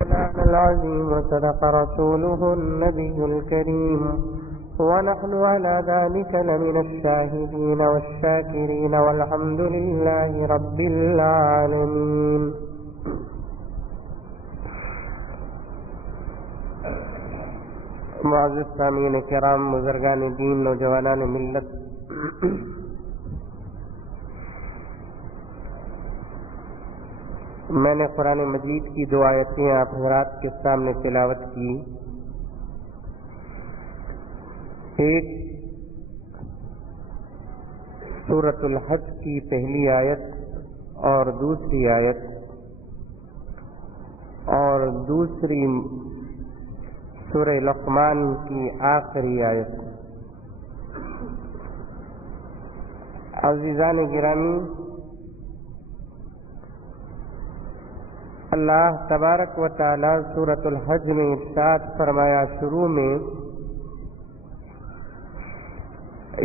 العظيم وصدق رسوله النبي الكريم ونحن على ذلك لمن الشاهدين والشاكرين والحمد لله رب العالمين. معزز سامعین کرام، بزرگان دین، نوجوانان ملت، میں نے قرآن مجید کی دو آیتیں آپ حضرات کے سامنے تلاوت کی. ایک سورۃ الحج کی پہلی آیت اور دوسری آیت، اور دوسری سورہ لقمان کی آخری آیت. عزیزان گرامی، اللہ تبارک و تعالی سورۃ الحج میں ارشاد فرمایا شروع میں،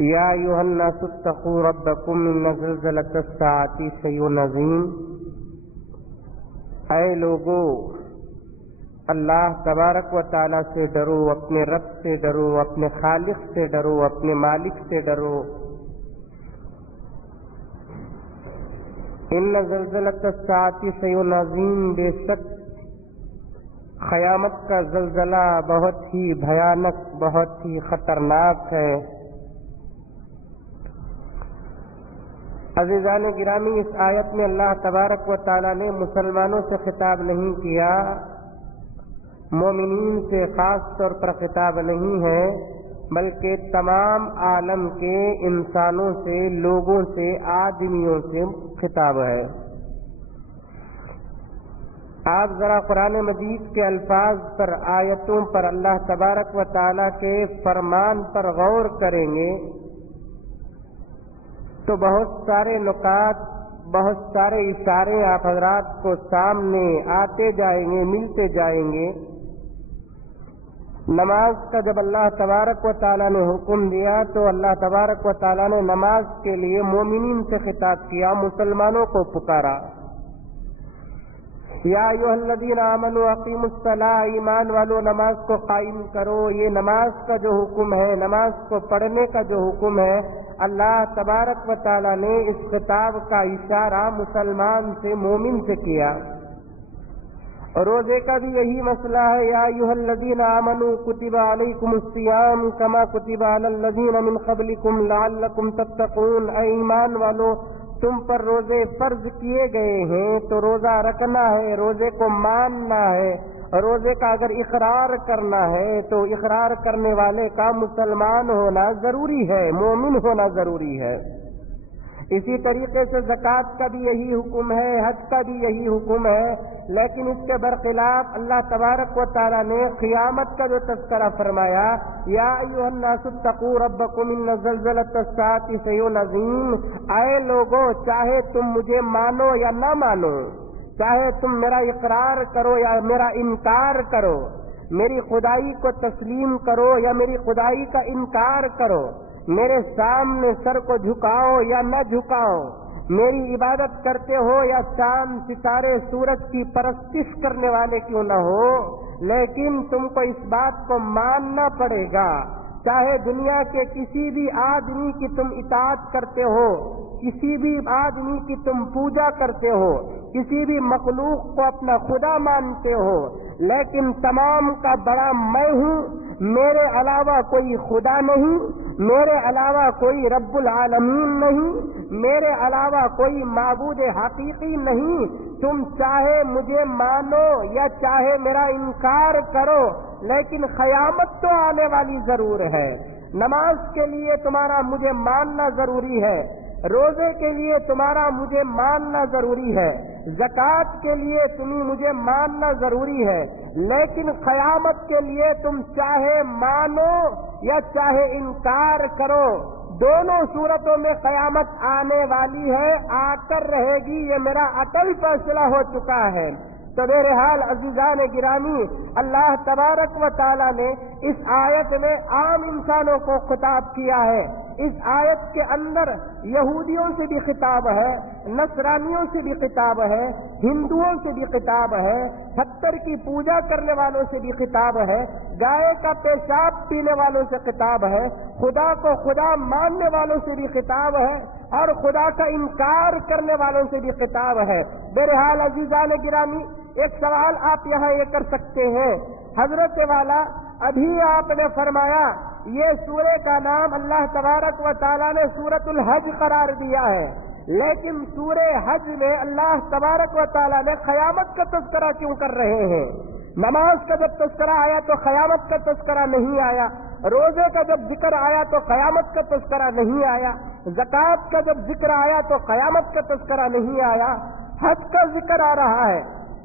یا ایھا الناس اتقوا ربکم ان زلزلۃ الساعۃ شیء عظیم. اے لوگو، اللہ تبارک و تعالی سے ڈرو، اپنے رب سے ڈرو، اپنے خالق سے ڈرو، اپنے مالک سے ڈرو. ان زلزلۃ الساعۃ شیء عظیم، بے شک قیامت کا زلزلہ بہت ہی بھیانک، بہت ہی خطرناک ہے. عزیزان گرامی، اس آیت میں اللہ تبارک و تعالی نے مسلمانوں سے خطاب نہیں کیا، مومنین سے خاص طور پر خطاب نہیں ہے، بلکہ تمام عالم کے انسانوں سے، لوگوں سے، آدمیوں سے خطاب ہے. آپ ذرا قرآن مجید کے الفاظ پر، آیتوں پر، اللہ تبارک و تعالی کے فرمان پر غور کریں گے تو بہت سارے نکات، بہت سارے اشارے آپ حضرات کو سامنے آتے جائیں گے، ملتے جائیں گے. نماز کا جب اللہ تبارک و تعالیٰ نے حکم دیا تو اللہ تبارک و تعالیٰ نے نماز کے لیے مومنین سے خطاب کیا، مسلمانوں کو پکارا. یا ایھا الذین آمنوا اقیموا الصلاۃ، ایمان والو نماز کو قائم کرو. یہ نماز کا جو حکم ہے، نماز کو پڑھنے کا جو حکم ہے، اللہ تبارک و تعالیٰ نے اس خطاب کا اشارہ مسلمان سے، مومن سے کیا. روزے کا بھی یہی مسئلہ ہے. یا ایھا الذین آمنوا کتب علیکم الصیام کما کتب علی الذین من قبلکم لعلکم تتقون. اے ایمان والو، تم پر روزے فرض کیے گئے ہیں تو روزہ رکھنا ہے، روزے کو ماننا ہے. روزے کا اگر اقرار کرنا ہے تو اقرار کرنے والے کا مسلمان ہونا ضروری ہے، مومن ہونا ضروری ہے. اسی طریقے سے زکوٰۃ کا بھی یہی حکم ہے، حج کا بھی یہی حکم ہے. لیکن اس کے برخلاف اللہ تبارک و تعالیٰ نے قیامت کا جو تذکرہ فرمایا، یا ایھا الناس اتقوا ربکم ان زلزلۃ الساعۃ شیء عظیم. اے لوگو، چاہے تم مجھے مانو یا نہ مانو، چاہے تم میرا اقرار کرو یا میرا انکار کرو، میری خدائی کو تسلیم کرو یا میری خدائی کا انکار کرو، میرے سامنے سر کو جھکاؤ یا نہ جھکاؤ، میری عبادت کرتے ہو یا چاند، ستارے، سورج کی پرستش کرنے والے کیوں نہ ہو، لیکن تم کو اس بات کو ماننا پڑے گا. چاہے دنیا کے کسی بھی آدمی کی تم اطاعت کرتے ہو، کسی بھی آدمی کی تم پوجا کرتے ہو، کسی بھی مخلوق کو اپنا خدا مانتے ہو، لیکن تمام کا بڑا میں ہوں. میرے علاوہ کوئی خدا نہیں، میرے علاوہ کوئی رب العالمین نہیں، میرے علاوہ کوئی معبود حقیقی نہیں. تم چاہے مجھے مانو یا چاہے میرا انکار کرو، لیکن قیامت تو آنے والی ضرور ہے. نماز کے لیے تمہارا مجھے ماننا ضروری ہے، روزے کے لیے تمہارا مجھے ماننا ضروری ہے، زکوٰۃ کے لیے تمہیں مجھے ماننا ضروری ہے. لیکن قیامت کے لیے تم چاہے مانو یا چاہے انکار کرو، دونوں صورتوں میں قیامت آنے والی ہے، آ کر رہے گی. یہ میرا اٹل فیصلہ ہو چکا ہے. تو بہرحال عزیزان گرامی، اللہ تبارک و تعالیٰ نے اس آیت میں عام انسانوں کو خطاب کیا ہے، اس آیت کے اندر یہودیوں سے بھی خطاب ہے، نصرانیوں سے بھی خطاب ہے، ہندوؤں سے بھی خطاب ہے، پتھر کی پوجا کرنے والوں سے بھی خطاب ہے، گائے کا پیشاب پینے والوں سے خطاب ہے، خدا کو خدا ماننے والوں سے بھی خطاب ہے، اور خدا کا انکار کرنے والوں سے بھی خطاب ہے۔ بہرحال عزیزان گرامی، ایک سوال آپ یہاں یہ کر سکتے ہیں، حضرت والا ابھی آپ نے فرمایا یہ سورہ کا نام اللہ تبارک و تعالیٰ نے سورۃ الحج قرار دیا ہے، لیکن سورہ حج میں اللہ تبارک و تعالیٰ نے قیامت کا تذکرہ کیوں کر رہے ہیں؟ نماز کا جب تذکرہ آیا تو قیامت کا تذکرہ نہیں آیا، روزے کا جب ذکر آیا تو قیامت کا تذکرہ نہیں آیا، زکوٰۃ کا جب ذکر آیا تو قیامت کا تذکرہ نہیں آیا، حج کا ذکر آ رہا ہے،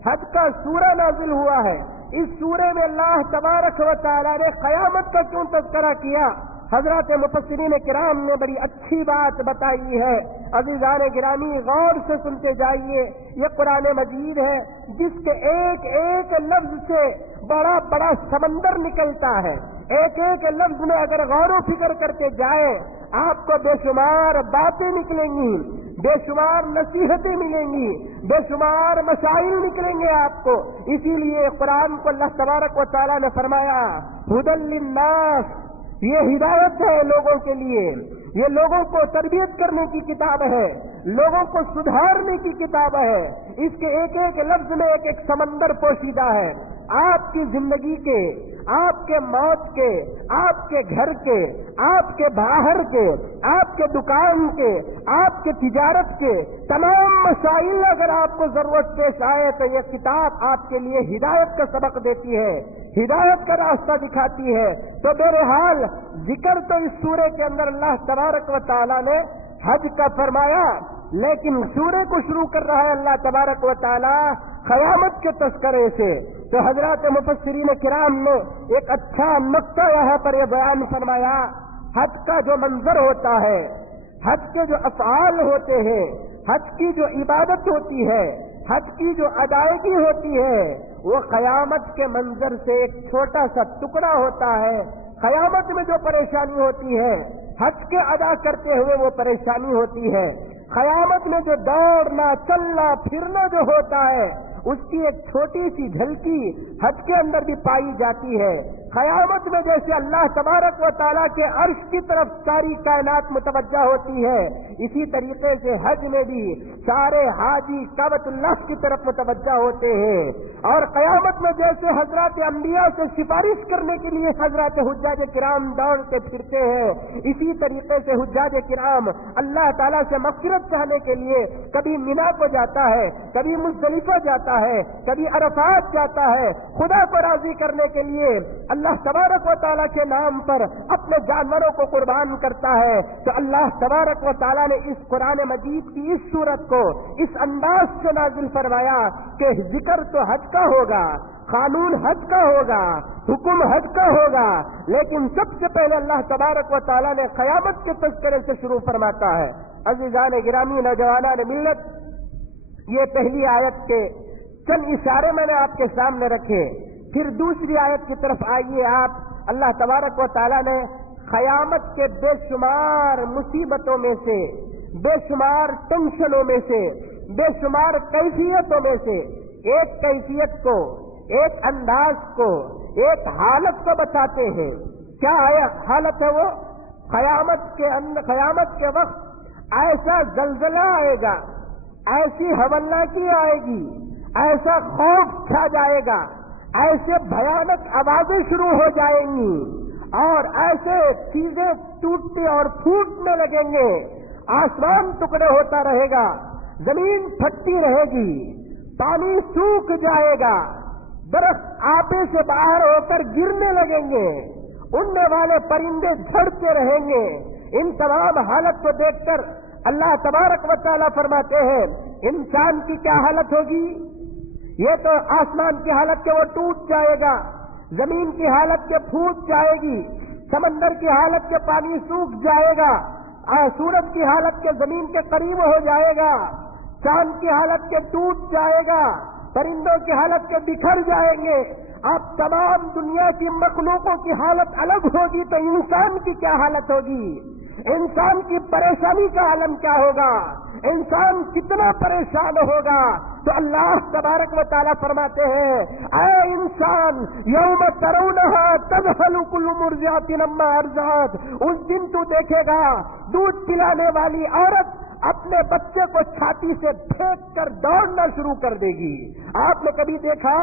حج کا سورہ نازل ہوا ہے، اس سورے میں اللہ تبارک و تعالیٰ نے قیامت کا کیوں تذکرہ کیا؟ حضرات مفسرین کرام نے بڑی اچھی بات بتائی ہے۔ عزیزان گرامی غور سے سنتے جائیے، یہ قرآن مجید ہے جس کے ایک ایک لفظ سے بڑا بڑا سمندر نکلتا ہے، ایک ایک لفظ میں اگر غور و فکر کرتے جائیں آپ کو بے شمار باتیں نکلیں گی، بے شمار نصیحتیں ملیں گی، بے شمار مسائل نکلیں گے آپ کو۔ اسی لیے قرآن کو اللہ تبارک و تعالیٰ نے فرمایا ھدی للناس، یہ ہدایت ہے لوگوں کے لیے، یہ لوگوں کو تربیت کرنے کی کتاب ہے، لوگوں کو سدھارنے کی کتاب ہے۔ اس کے ایک ایک لفظ میں ایک ایک سمندر پوشیدہ ہے، آپ کی زندگی کے، آپ کے موت کے، آپ کے گھر کے، آپ کے باہر کے، آپ کے دکان کے، آپ کے تجارت کے تمام مسائل اگر آپ کو ضرورت پیش آئے تو یہ کتاب آپ کے لیے ہدایت کا سبق دیتی ہے، ہدایت کا راستہ دکھاتی ہے۔ تو بہرحال ذکر تو اس سورے کے اندر اللہ تبارک و تعالیٰ نے حج کا فرمایا، لیکن سورے کو شروع کر رہا ہے اللہ تبارک و تعالیٰ قیامت کے تذکرے سے۔ تو حضرات مفسرین کرام نے ایک اچھا نقطہ یہاں پر یہ بیان فرمایا، حج کا جو منظر ہوتا ہے، حج کے جو افعال ہوتے ہیں، حج کی جو عبادت ہوتی ہے، حج کی جو ادائیگی ہوتی ہے، وہ قیامت کے منظر سے ایک چھوٹا سا ٹکڑا ہوتا ہے۔ قیامت میں جو پریشانی ہوتی ہے حج کے ادا کرتے ہوئے وہ پریشانی ہوتی ہے، قیامت میں جو دوڑنا چلنا پھرنا جو ہوتا ہے اس کی ایک چھوٹی سی جھلکی حج کے اندر بھی پائی جاتی ہے۔ قیامت میں جیسے اللہ تبارک و تعالیٰ کے عرش کی طرف ساری کائنات متوجہ ہوتی ہے، اسی طریقے سے حج میں بھی سارے حاجی کعبۃ اللہ کی طرف متوجہ ہوتے ہیں، اور قیامت میں جیسے حضرات انبیاء سے سفارش کرنے کے لیے حضرات حجاج کرام دوڑتے پھرتے ہیں، اسی طریقے سے حجاج کرام اللہ تعالیٰ سے مغفرت چاہنے کے لیے کبھی مینا کو جاتا ہے، کبھی مزدلفہ جاتا ہے، کبھی عرفات جاتا ہے، خدا کو راضی کرنے کے لیے اللہ تبارک و تعالیٰ کے نام پر اپنے جانوروں کو قربان کرتا ہے۔ تو اللہ تبارک و تعالیٰ نے اس قرآن مجید کی اس صورت کو اس انداز سے نازل فرمایا کہ ذکر تو حج کا ہوگا، قانون حج کا ہوگا، حکم حج کا ہوگا، لیکن سب سے پہلے اللہ تبارک و تعالیٰ نے قیامت کے تذکرے سے شروع فرماتا ہے۔ عزیزان گرامی، نوجوانان ملت، یہ پہلی آیت کے چند اشارے میں نے آپ کے سامنے رکھے، پھر دوسری آیت کی طرف آئیے آپ۔ اللہ تبارک و تعالیٰ نے قیامت کے بے شمار مصیبتوں میں سے، بے شمار ٹینشنوں میں سے، بے شمار کیفیتوں میں سے ایک کیفیت کو، ایک انداز کو، ایک حالت کو بتاتے ہیں۔ کیا حالت ہے وہ؟ قیامت کے وقت ایسا زلزلہ آئے گا، ایسی ہولناکی آئے گی، ایسا خوف چھا جائے گا، ایسے بھیانک آوازیں شروع ہو جائیں گی، اور ایسے چیزیں ٹوٹنے اور پھوٹنے لگیں گے، آسمان ٹکڑے ہوتا رہے گا، زمین پھٹتی رہے گی، پانی سوکھ جائے گا، درخت آپے سے باہر ہو کر گرنے لگیں گے، اڑنے والے پرندے جھڑتے رہیں گے۔ ان تمام حالت کو دیکھ کر اللہ تبارک و تعالیٰ فرماتے ہیں انسان کی کیا حالت ہوگی؟ یہ تو آسمان کی حالت کے وہ ٹوٹ جائے گا، زمین کی حالت کے پھوٹ جائے گی، سمندر کی حالت کے پانی سوکھ جائے گا، سورج کی حالت کے زمین کے قریب ہو جائے گا، چاند کی حالت کے ٹوٹ جائے گا، پرندوں کی حالت کے بکھر جائیں گے۔ اب تمام دنیا کی مخلوقوں کی حالت الگ ہوگی تو انسان کی کیا حالت ہوگی؟ انسان کی پریشانی کا عالم کیا ہوگا، انسان کتنا پریشان ہوگا۔ تو اللہ تبارک و تعالیٰ فرماتے ہیں اے انسان یوم ترونہا تذہل کل مرضعۃ عما ارضعت، اس دن تو دیکھے گا دودھ پلانے والی عورت اپنے بچے کو چھاتی سے پھینک کر دوڑنا شروع کر دے گی۔ آپ نے کبھی دیکھا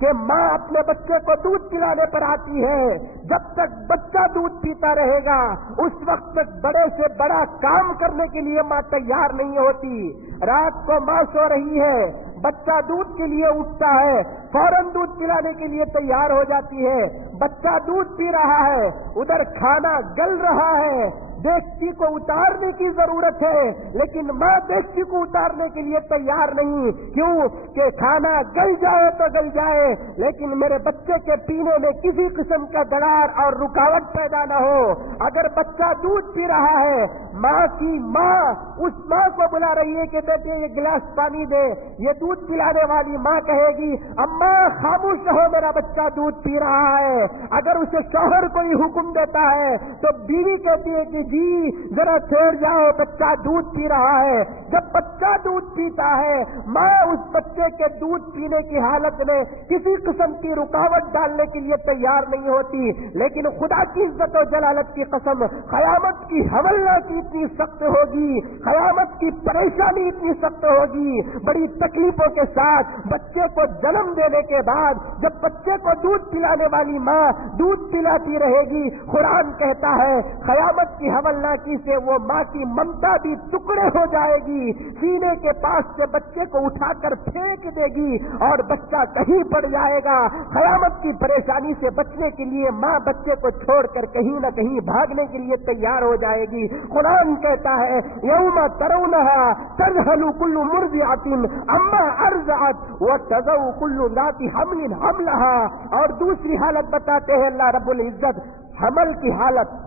کہ ماں اپنے بچے کو دودھ پلانے پر آتی ہے، جب تک بچہ دودھ پیتا رہے گا اس وقت تک بڑے سے بڑا کام کرنے کے لیے ماں تیار نہیں ہوتی۔ رات کو ماں سو رہی ہے، بچہ دودھ کے لیے اٹھتا ہے، فوراً دودھ پلانے کے لیے تیار ہو جاتی ہے۔ بچہ دودھ پی رہا ہے، ادھر کھانا گل رہا ہے، دیگچی کو اتارنے کی ضرورت ہے، لیکن ماں دیگچی کو اتارنے کے لیے تیار نہیں۔ کیوں کہ کھانا گل جائے تو گل جائے، لیکن میرے بچے کے پینے میں کسی قسم کا دراڑ اور رکاوٹ پیدا نہ ہو۔ اگر بچہ دودھ پی رہا ہے، ماں کی ماں اس ماں کو بلا رہی ہے کہ بیٹے یہ گلاس پانی دے، یہ دودھ پلانے والی ماں کہے گی اماں خاموش رہو میرا بچہ دودھ پی رہا ہے۔ اگر اسے شوہر کوئی حکم دیتا ہے تو بیوی کہتی ہے کہ جی ذرا ٹھہر جاؤ بچہ دودھ پی رہا ہے۔ جب بچہ دودھ پیتا ہے ماں اس بچے کے دودھ پینے کی حالت میں کسی قسم کی رکاوٹ ڈالنے کے لیے تیار نہیں ہوتی، لیکن خدا کی عزت و جلالت کی قسم قیامت کی حوالہ کی اتنی سخت ہوگی، قیامت کی پریشانی اتنی سخت ہوگی، بڑی تکلیفوں کے ساتھ بچے کو جنم دینے کے بعد جب بچے کو دودھ پلانے والی ماں دودھ پلاتی رہے گی، قرآن کہتا ہے قیامت کی حوالناکی سے وہ ماں کی ممتا بھی ٹکڑے ہو جائے گی، سینے کے پاس سے بچے کو اٹھا کر پھینک دے گی اور بچہ کہیں پڑ جائے گا۔ قیامت کی پریشانی سے بچنے کے لیے ماں بچے کو چھوڑ کر کہیں نہ کہیں بھاگنے کے لیے تیار ہو جائے گی۔ قرآن کہتا ہے یوم ترونہا تذہل کل مرضعۃ عما ارضعت وتضع کل ذات حمل حملہا۔ اور دوسری حالت بتاتے ہیں اللہ رب العزت، حمل کی حالت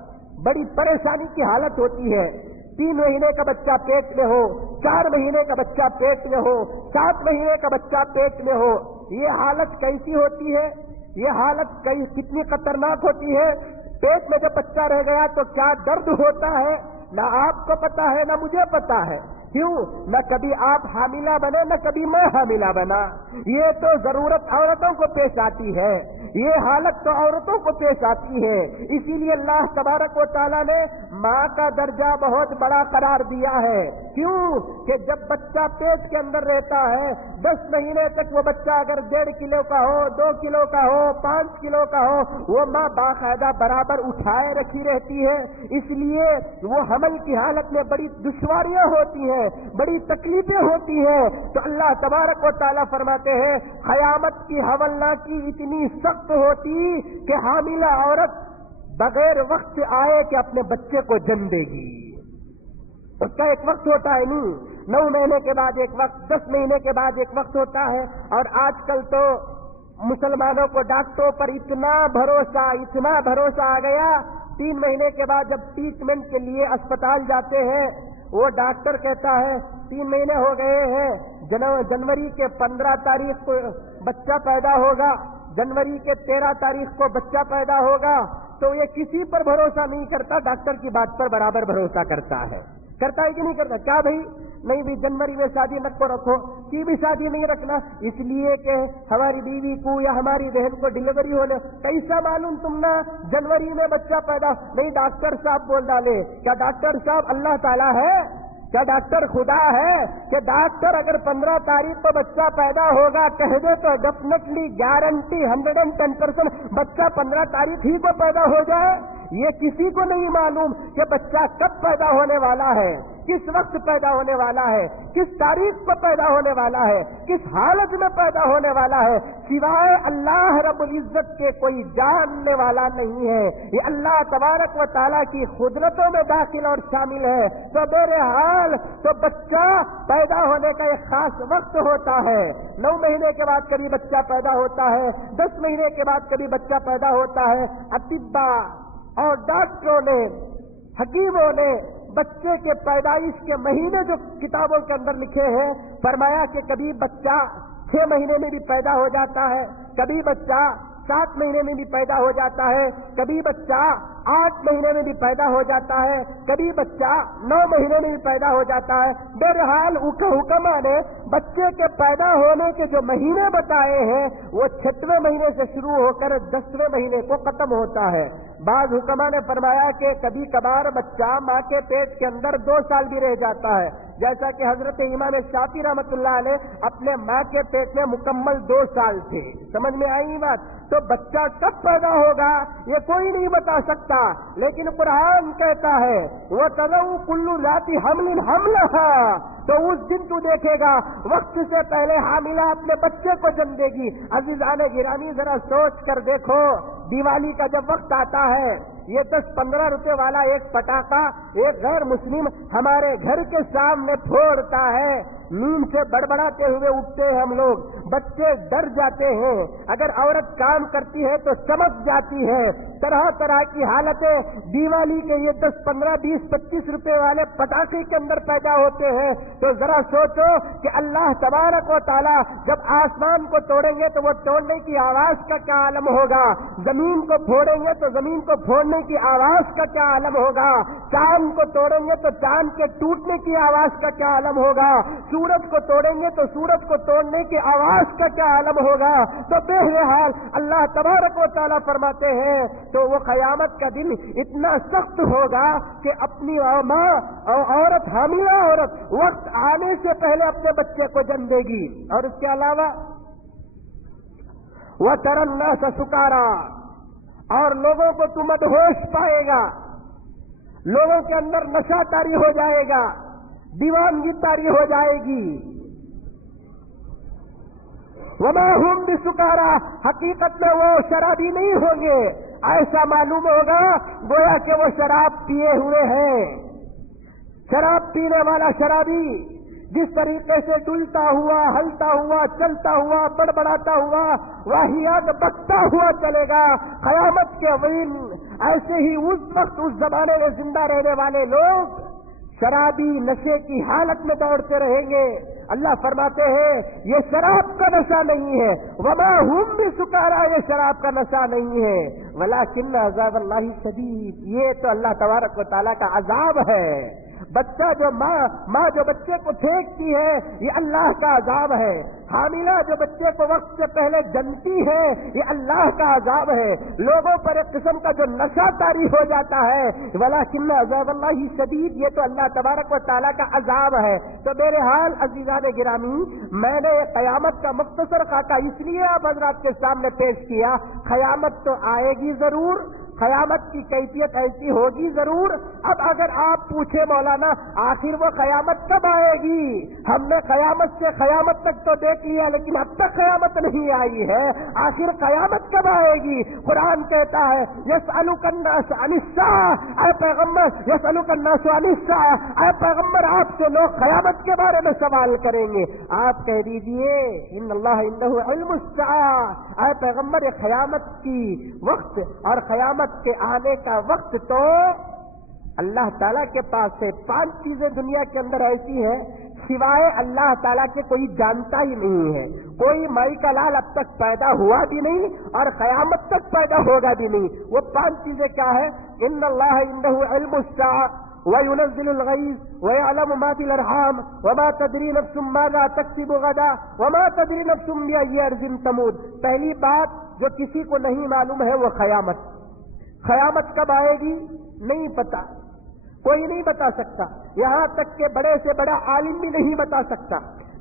بڑی پریشانی کی حالت ہوتی ہے۔ 3 مہینے کا بچہ پیٹ میں ہو، 4 مہینے کا بچہ پیٹ میں ہو، 7 مہینے کا بچہ پیٹ میں ہو، یہ حالت کیسی ہوتی ہے؟ یہ حالت کتنی خطرناک ہوتی ہے؟ پیٹ میں جب بچہ رہ گیا تو کیا درد ہوتا ہے نہ آپ کو پتا ہے نہ مجھے پتا ہے۔ کیوں؟ نہ کبھی آپ حاملہ بنے نہ کبھی میں حاملہ بنا، یہ تو ضرورت عورتوں کو پیش آتی ہے، یہ حالت تو عورتوں کو پیش آتی ہے۔ اسی لیے اللہ تبارک و تعالیٰ نے ماں کا درجہ بہت بڑا قرار دیا ہے۔ کیوں کہ جب بچہ پیٹ کے اندر رہتا ہے 10 مہینے تک وہ بچہ اگر 1.5 کلو کا ہو، 2 کلو کا ہو، 5 کلو کا ہو، وہ ماں باقاعدہ برابر اٹھائے رکھی رہتی ہے۔ اس لیے وہ حمل کی حالت میں بڑی دشواریاں ہوتی ہیں، بڑی تکلیفیں ہوتی ہیں۔ تو اللہ تبارک و تعالیٰ فرماتے ہیں قیامت کی حوالناکی اتنی سخت ہوتی کہ حاملہ عورت بغیر وقت سے آئے کہ اپنے بچے کو جنم دے گی۔ اس کا ایک وقت ہوتا ہے، نہیں 9 مہینے کے بعد ایک وقت، 10 مہینے کے بعد ایک وقت ہوتا ہے۔ اور آج کل تو مسلمانوں کو ڈاکٹروں پر اتنا بھروسہ آ گیا، 3 مہینے کے بعد جب ٹریٹمنٹ کے لیے اسپتال جاتے ہیں وہ ڈاکٹر کہتا ہے 3 مہینے ہو گئے ہیں، جنوری کے 15 تاریخ کو بچہ پیدا ہوگا، جنوری کے 13 تاریخ کو بچہ پیدا ہوگا۔ تو یہ کسی پر بھروسہ نہیں کرتا، ڈاکٹر کی بات پر برابر بھروسہ کرتا ہے کہ نہیں کرتا؟ کیا بھائی نہیں بھی جنوری میں شادی نہ کو رکھو، کی بھی شادی نہیں رکھنا اس لیے کہ ہماری بیوی کو یا ہماری بہن کو ڈلیوری ہونے، کیسا معلوم تم نے جنوری میں بچہ پیدا نہیں؟ ڈاکٹر صاحب بول ڈالے۔ کیا ڈاکٹر صاحب اللہ تعالیٰ ہے؟ کیا ڈاکٹر خدا ہے کہ ڈاکٹر اگر 15 تاریخ کو بچہ پیدا ہوگا کہہ دے تو ڈیفینیٹلی گارنٹی 110% بچہ 15 تاریخ ہی کو پیدا ہو جائے؟ یہ کسی کو نہیں معلوم کہ بچہ کب پیدا ہونے والا ہے، کس وقت پیدا ہونے والا ہے، کس تاریخ کو پیدا ہونے والا ہے، کس حالت میں پیدا ہونے والا ہے، سوائے اللہ رب العزت کے کوئی جاننے والا نہیں ہے۔ یہ اللہ تبارک و تعالیٰ کی قدرتوں میں داخل اور شامل ہے۔ تو بہرحال تو بچہ پیدا ہونے کا ایک خاص وقت ہوتا ہے، 9 مہینے کے بعد کبھی بچہ پیدا ہوتا ہے، 10 مہینے کے بعد کبھی بچہ پیدا ہوتا ہے۔ اطباء اور ڈاکٹروں نے، حکیموں نے بچے کے پیدائش کے مہینے جو کتابوں کے اندر لکھے ہیں، فرمایا کہ کبھی بچہ 6 مہینے میں بھی پیدا ہو جاتا ہے، کبھی بچہ 7 مہینے میں بھی پیدا ہو جاتا ہے، کبھی بچہ 8 مہینے میں بھی پیدا ہو جاتا ہے، کبھی بچہ 9 مہینے میں بھی پیدا ہو جاتا ہے۔ بہرحال حکما نے بچے کے پیدا ہونے کے جو مہینے بتائے ہیں وہ 6ویں مہینے سے شروع ہو کر 10ویں مہینے کو ختم ہوتا ہے۔ بعض حکما نے فرمایا کہ کبھی کبھار بچہ ماں کے پیٹ کے اندر 2 سال بھی رہ جاتا ہے، جیسا کہ حضرت امام شافعی رحمۃ اللہ علیہ اپنے ماں کے پیٹ میں مکمل 2 سال تھے۔ سمجھ میں آئی بات؟ تو بچہ کب پیدا ہوگا یہ کوئی نہیں بتا سکتا، لیکن قرآن کہتا ہے وَتَضَعُ كُلُّ ذَاتِ حَمْلٍ حَمْلَهَا، تو اس دن تو دیکھے گا وقت سے پہلے حاملہ اپنے بچے کو جنم دے گی۔ عزیزان گرامی ذرا سوچ کر دیکھو، دیوالی کا جب وقت آتا ہے یہ 10-15 روپے والا ایک پٹاخہ ایک غیر مسلم ہمارے گھر کے سامنے پھوڑتا ہے، نیند سے بڑبڑاتے ہوئے اٹھتے ہیں ہم لوگ، بچے ڈر جاتے ہیں، اگر عورت کام کرتی ہے تو چمک جاتی ہے، طرح طرح کی حالتیں دیوالی کے یہ 10-15 20-25 روپے والے پٹاخے کے اندر پیدا ہوتے ہیں۔ تو ذرا سوچو کہ اللہ تبارک و تعالی جب آسمان کو توڑیں گے تو وہ توڑنے کی آواز کا کیا عالم ہوگا، زمین کو پھوڑیں گے تو زمین کو پھوڑنے کی آواز کا کیا عالم ہوگا، چاند کو توڑیں گے تو چاند کے ٹوٹنے کی آواز کا کیا عالم ہوگا، سورج کو توڑیں گے تو سورج کو توڑنے کی آواز کا کیا عالم ہوگا۔ تو بہرحال اللہ تبارک و تعالیٰ فرماتے ہیں تو وہ قیامت کا دن اتنا سخت ہوگا کہ اپنی ماں اور عورت حاملہ عورت وقت آنے سے پہلے اپنے بچے کو جنم دے گی۔ اور اس کے علاوہ وَتَرَى النَّاسَ سُكَارَىٰ، اور لوگوں کو تو مدہوش پائے گا، لوگوں کے اندر نشہ طاری ہو جائے گا، دیوانگی طاری ہو جائے گی۔ وَمَا هُمْ بِسُكَارَىٰ، حقیقت میں وہ شرابی نہیں ہوں گے، ایسا معلوم ہوگا گویا کہ وہ شراب پیے ہوئے ہیں۔ شراب پینے والا شرابی جس طریقے سے ڈلتا ہوا ہلتا ہوا چلتا ہوا بڑبڑاتا ہوا واہیات بکتا ہوا چلے گا، قیامت کے دن ایسے ہی اس وقت اس زمانے میں زندہ رہنے والے لوگ شرابی نشے کی حالت میں دوڑتے رہیں گے۔ اللہ فرماتے ہیں یہ شراب کا نشہ نہیں ہے، وما ہم بسکارا، یہ شراب کا نشہ نہیں ہے، ولکن عذاب اللہ شدید، یہ تو اللہ تبارک و تعالیٰ کا عذاب ہے۔ بچہ جو ماں جو بچے کو پھینکتی ہے یہ اللہ کا عذاب ہے، حاملہ جو بچے کو وقت سے پہلے جنتی ہے یہ اللہ کا عذاب ہے، لوگوں پر ایک قسم کا جو نشہ طاری ہو جاتا ہے، ولکن عذاب اللہ شدید، یہ تو اللہ تبارک و تعالیٰ کا عذاب ہے۔ تو میرے حال عزیزان گرامی، میں نے قیامت کا مختصر خاکہ اس لیے آپ حضرات کے سامنے پیش کیا، قیامت تو آئے گی ضرور، قیامت کی کیفیت ایسی ہوگی ضرور۔ اب اگر آپ پوچھے مولانا آخر وہ قیامت کب آئے گی، ہم نے قیامت سے قیامت تک تو دیکھ لیا لیکن اب تک قیامت نہیں آئی ہے، آخر قیامت کب آئے گی؟ قرآن کہتا ہے یسألک الناس عن الساعة، اے پیغمبر یسألک الناس عن الساعة، اے پیغمبر آپ سے لوگ قیامت کے بارے میں سوال کریں گے، آپ کہہ دیجئے ان اللہ عنده علم الساعة، اے پیغمبر یہ قیامت کی وقت اور قیامت کے آنے کا وقت تو اللہ تعالیٰ کے پاس ہے۔ 5 چیزیں دنیا کے اندر ایسی ہیں سوائے اللہ تعالیٰ کے کوئی جانتا ہی نہیں ہے، کوئی مائی کا لال اب تک پیدا ہوا بھی نہیں اور قیامت تک پیدا ہوگا بھی نہیں۔ وہ 5 چیزیں کیا ہے؟ ان اللہ عنده علم الساعة وَيُنَزِّلُ الْغَيْثَ وَيَعْلَمُ مَا فِي الْأَرْحَامِ وَمَا تَدْرِي نَفْسٌ مَاذَا تَكْسِبُ غَدًا وَمَا تَدْرِي نَفْسٌ بِأَيِّ أَرْضٍ تَمُوتُ۔ پہلی بات جو کسی کو نہیں معلوم ہے وہ قیامت۔ قیامت کب آئے گی نہیں پتا، کوئی نہیں بتا سکتا، یہاں تک کہ بڑے سے بڑا عالم بھی نہیں بتا سکتا،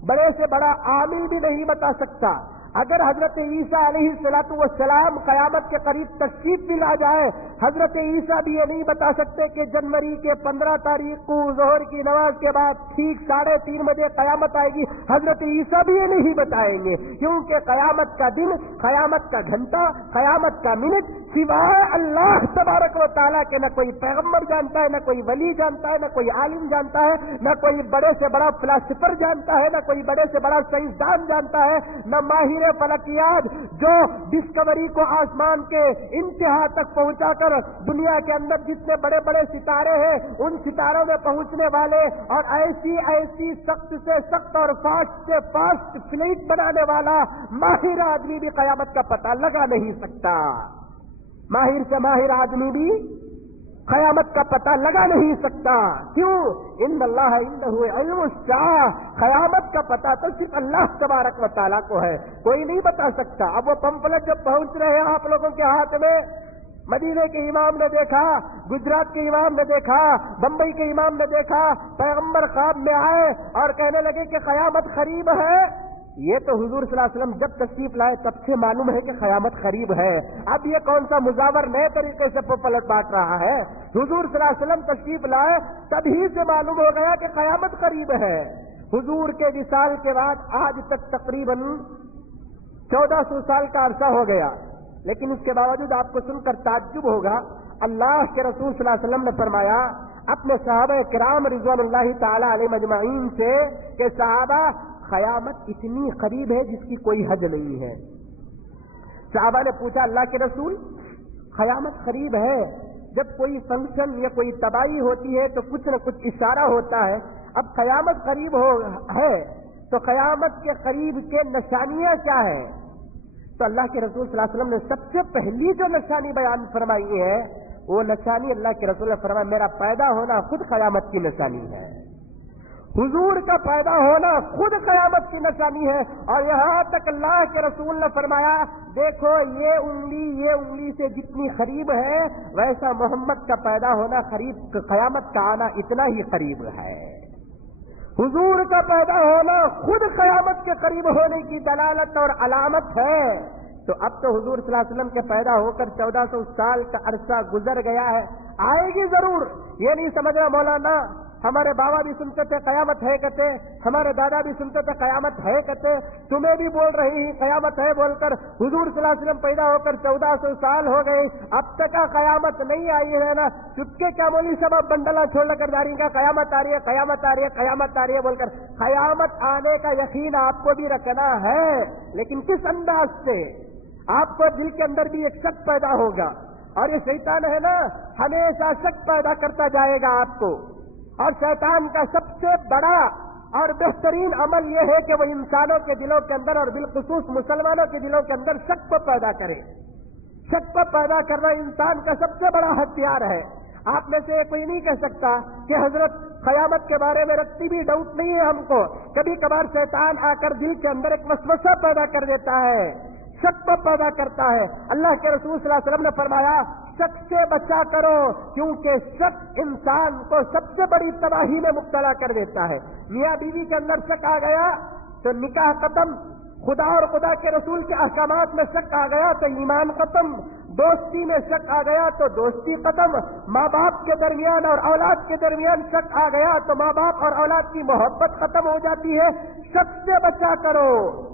بڑے سے بڑا عامل بھی نہیں بتا سکتا۔ اگر حضرت عیسیٰ علیہ السلام قیامت کے قریب تشریف بھی لا جائے، حضرت عیسیٰ بھی یہ نہیں بتا سکتے کہ جنوری کے 15 تاریخ کو ظہر کی نماز کے بعد ٹھیک 3:30 بجے قیامت آئے گی، حضرت عیسیٰ بھی یہ نہیں بتائیں گے، کیونکہ قیامت کا دن، قیامت کا گھنٹہ، قیامت کا منٹ سوائے اللہ تبارک و تعالیٰ کے نہ کوئی پیغمبر جانتا ہے، نہ کوئی ولی جانتا ہے، نہ کوئی عالم جانتا ہے، نہ کوئی بڑے سے بڑا فلاسفر جانتا ہے، نہ کوئی بڑے سے بڑا سائنسدان جانتا ہے، نہ ماہر فلکیات جو ڈسکوری کو آسمان کے انتہا تک پہنچا کر دنیا کے اندر جتنے بڑے بڑے ستارے ہیں ان ستاروں میں پہنچنے والے اور ایسی سخت سے سخت اور فاسٹ سے فاسٹ فلائٹ بنانے والا ماہر آدمی بھی قیامت کا پتہ لگا نہیں سکتا. ماہر سے ماہر آدمی بھی قیامت کا پتہ لگا نہیں سکتا. کیوں؟ ان اللہ عنہ علم الساعہ، قیامت کا پتہ تو صرف اللہ تبارک و تعالیٰ کو ہے، کوئی نہیں بتا سکتا. اب وہ پمفلٹ جب پہنچ رہے ہیں آپ لوگوں کے ہاتھ میں، مدینے کے امام نے دیکھا، گجرات کے امام نے دیکھا، بمبئی کے امام نے دیکھا، پیغمبر خواب میں آئے اور کہنے لگے کہ قیامت قریب ہے. یہ تو حضور صلی اللہ علیہ وسلم جب تشریف لائے تب سے معلوم ہے کہ قیامت قریب ہے. اب یہ کون سا مزاور نئے طریقے سے پلٹ بانٹ رہا ہے؟ حضور صلی اللہ علیہ وسلم تشریف لائے تبھی سے معلوم ہو گیا کہ قیامت قریب ہے. حضور کے وصال کے بعد آج تک تقریباً 1400 سال کا عرصہ ہو گیا، لیکن اس کے باوجود آپ کو سن کر تعجب ہوگا، اللہ کے رسول صلی اللہ علیہ وسلم نے فرمایا اپنے صحابہ کرام رضوان اللہ تعالی علیہ مجمعین سے کہ صحابہ، قیامت اتنی قریب ہے جس کی کوئی حد نہیں ہے. صحابہ نے پوچھا اللہ کے رسول، قیامت قریب ہے، جب کوئی فنکشن یا کوئی تباہی ہوتی ہے تو کچھ نہ کچھ اشارہ ہوتا ہے، اب قیامت قریب ہے تو قیامت کے قریب کے نشانیاں کیا ہیں؟ تو اللہ کے رسول صلی اللہ علیہ وسلم نے سب سے پہلی جو نشانی بیان فرمائی ہے وہ نشانی اللہ کے رسول نے فرمایا میرا پیدا ہونا خود قیامت کی نشانی ہے. حضور کا پیدا ہونا خود قیامت کی نشانی ہے. اور یہاں تک اللہ کے رسول نے فرمایا دیکھو یہ انگلی سے جتنی قریب ہے ویسا محمد کا پیدا ہونا قریب، قیامت کا آنا اتنا ہی قریب ہے. حضور کا پیدا ہونا خود قیامت کے قریب ہونے کی دلالت اور علامت ہے. تو اب تو حضور صلی اللہ علیہ وسلم کے پیدا ہو کر 1400 سال کا عرصہ گزر گیا ہے، آئے گی ضرور. یہ نہیں سمجھنا مولانا ہمارے بابا بھی سنتے تھے قیامت ہے کہتے، ہمارے دادا بھی سنتے تھے قیامت ہے کہتے، تمہیں بھی بول رہی قیامت ہے بول کر. حضور صلی اللہ علیہ وسلم پیدا ہو کر 1400 سال ہو گئے، اب تک قیامت نہیں آئی ہے نا. چپکے کیا مولوی صاحب اب بنڈلا چھوڑ کر جاری کا قیامت آ رہی ہے، قیامت آ رہی ہے، قیامت آ رہی ہے بول کر. قیامت آنے کا یقین آپ کو بھی رکھنا ہے، لیکن کس انداز سے؟ آپ کو دل کے اندر بھی ایک شک پیدا ہوگا، اور یہ شیطان ہے نا ہمیشہ شک پیدا کرتا جائے گا آپ کو. اور شیطان کا سب سے بڑا اور بہترین عمل یہ ہے کہ وہ انسانوں کے دلوں کے اندر اور بالخصوص مسلمانوں کے دلوں کے اندر شک کو پیدا کرے. شک کو پیدا کرنا انسان کا سب سے بڑا ہتھیار ہے. آپ میں سے کوئی نہیں کہہ سکتا کہ حضرت قیامت کے بارے میں رتی بھی ڈاؤٹ نہیں ہے ہم کو. کبھی کبھار شیطان آ کر دل کے اندر ایک وسوسہ پیدا کر دیتا ہے، شک کو پیدا کرتا ہے. اللہ کے رسول صلی اللہ علیہ وسلم نے فرمایا شک سے بچا کرو، کیونکہ شک انسان کو سب سے بڑی تباہی میں مبتلا کر دیتا ہے. میاں بیوی کے اندر شک آ گیا تو نکاح ختم، خدا اور خدا کے رسول کے احکامات میں شک آ گیا تو ایمان ختم، دوستی میں شک آ گیا تو دوستی ختم، ماں باپ کے درمیان اور اولاد کے درمیان شک آ گیا تو ماں باپ اور اولاد کی محبت ختم ہو جاتی ہے. شک سے بچا کرو.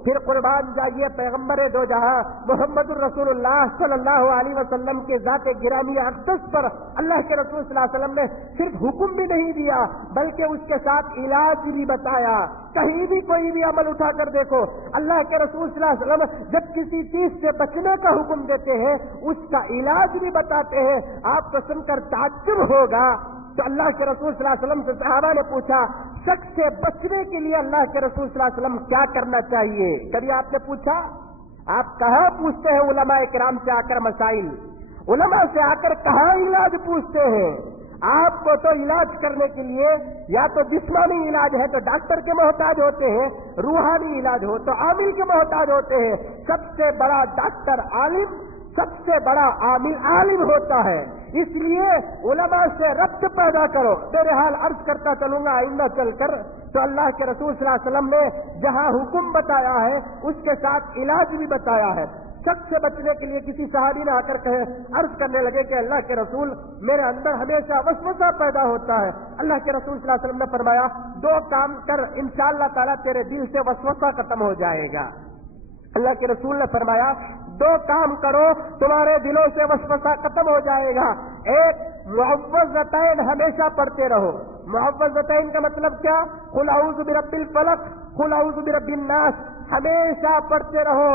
پھر قربان جائیے پیغمبر دو جہاں محمد الرسول اللہ صلی اللہ علیہ وسلم کے ذات گرامی اقدس پر اللہ کے رسول صلی اللہ علیہ وسلم نے صرف حکم بھی نہیں دیا بلکہ اس کے ساتھ علاج بھی بتایا. کہیں بھی کوئی بھی عمل اٹھا کر دیکھو، اللہ کے رسول صلی اللہ علیہ وسلم جب کسی چیز سے بچنے کا حکم دیتے ہیں اس کا علاج بھی بتاتے ہیں. آپ کو سن کر تعجب ہوگا. تو اللہ کے رسول صلی اللہ علیہ وسلم سے صحابہ نے پوچھا شک سے بچنے کے لیے اللہ کے رسول صلی اللہ علیہ وسلم کیا کرنا چاہیے؟ کبھی آپ نے پوچھا؟ آپ کہاں پوچھتے ہیں علماء کرام سے آ کر مسائل؟ علماء سے آ کر کہاں علاج پوچھتے ہیں؟ آپ کو تو علاج کرنے کے لیے یا تو جسمانی علاج ہے تو ڈاکٹر کے محتاج ہوتے ہیں، روحانی علاج ہو تو عامل کے محتاج ہوتے ہیں. سب سے بڑا ڈاکٹر عالم، سب سے بڑا عامل عالم ہوتا ہے. اس لیے علماء سے ربط پیدا کرو. میرے حال عرض کرتا چلوں گا آئندہ چل کر تو اللہ کے رسول صلی اللہ علیہ وسلم نے جہاں حکم بتایا ہے اس کے ساتھ علاج بھی بتایا ہے. شک سے بچنے کے لیے کسی صحابی نے آ کر کہے، عرض کرنے لگے کہ اللہ کے رسول میرے اندر ہمیشہ وسوسہ پیدا ہوتا ہے. اللہ کے رسول صلی اللہ علیہ وسلم نے فرمایا 2 کام کر انشاءاللہ تعالیٰ تیرے دل سے وسوسہ ختم ہو جائے گا. اللہ کے رسول نے فرمایا 2 کام کرو تمہارے دلوں سے وسوسہ ختم ہو جائے گا. ایک معوذتین ہمیشہ پڑھتے رہو. معوذتین کا مطلب کیا؟ قل اعوذ برب الفلق، قل اعوذ برب الناس، ہمیشہ پڑھتے رہو.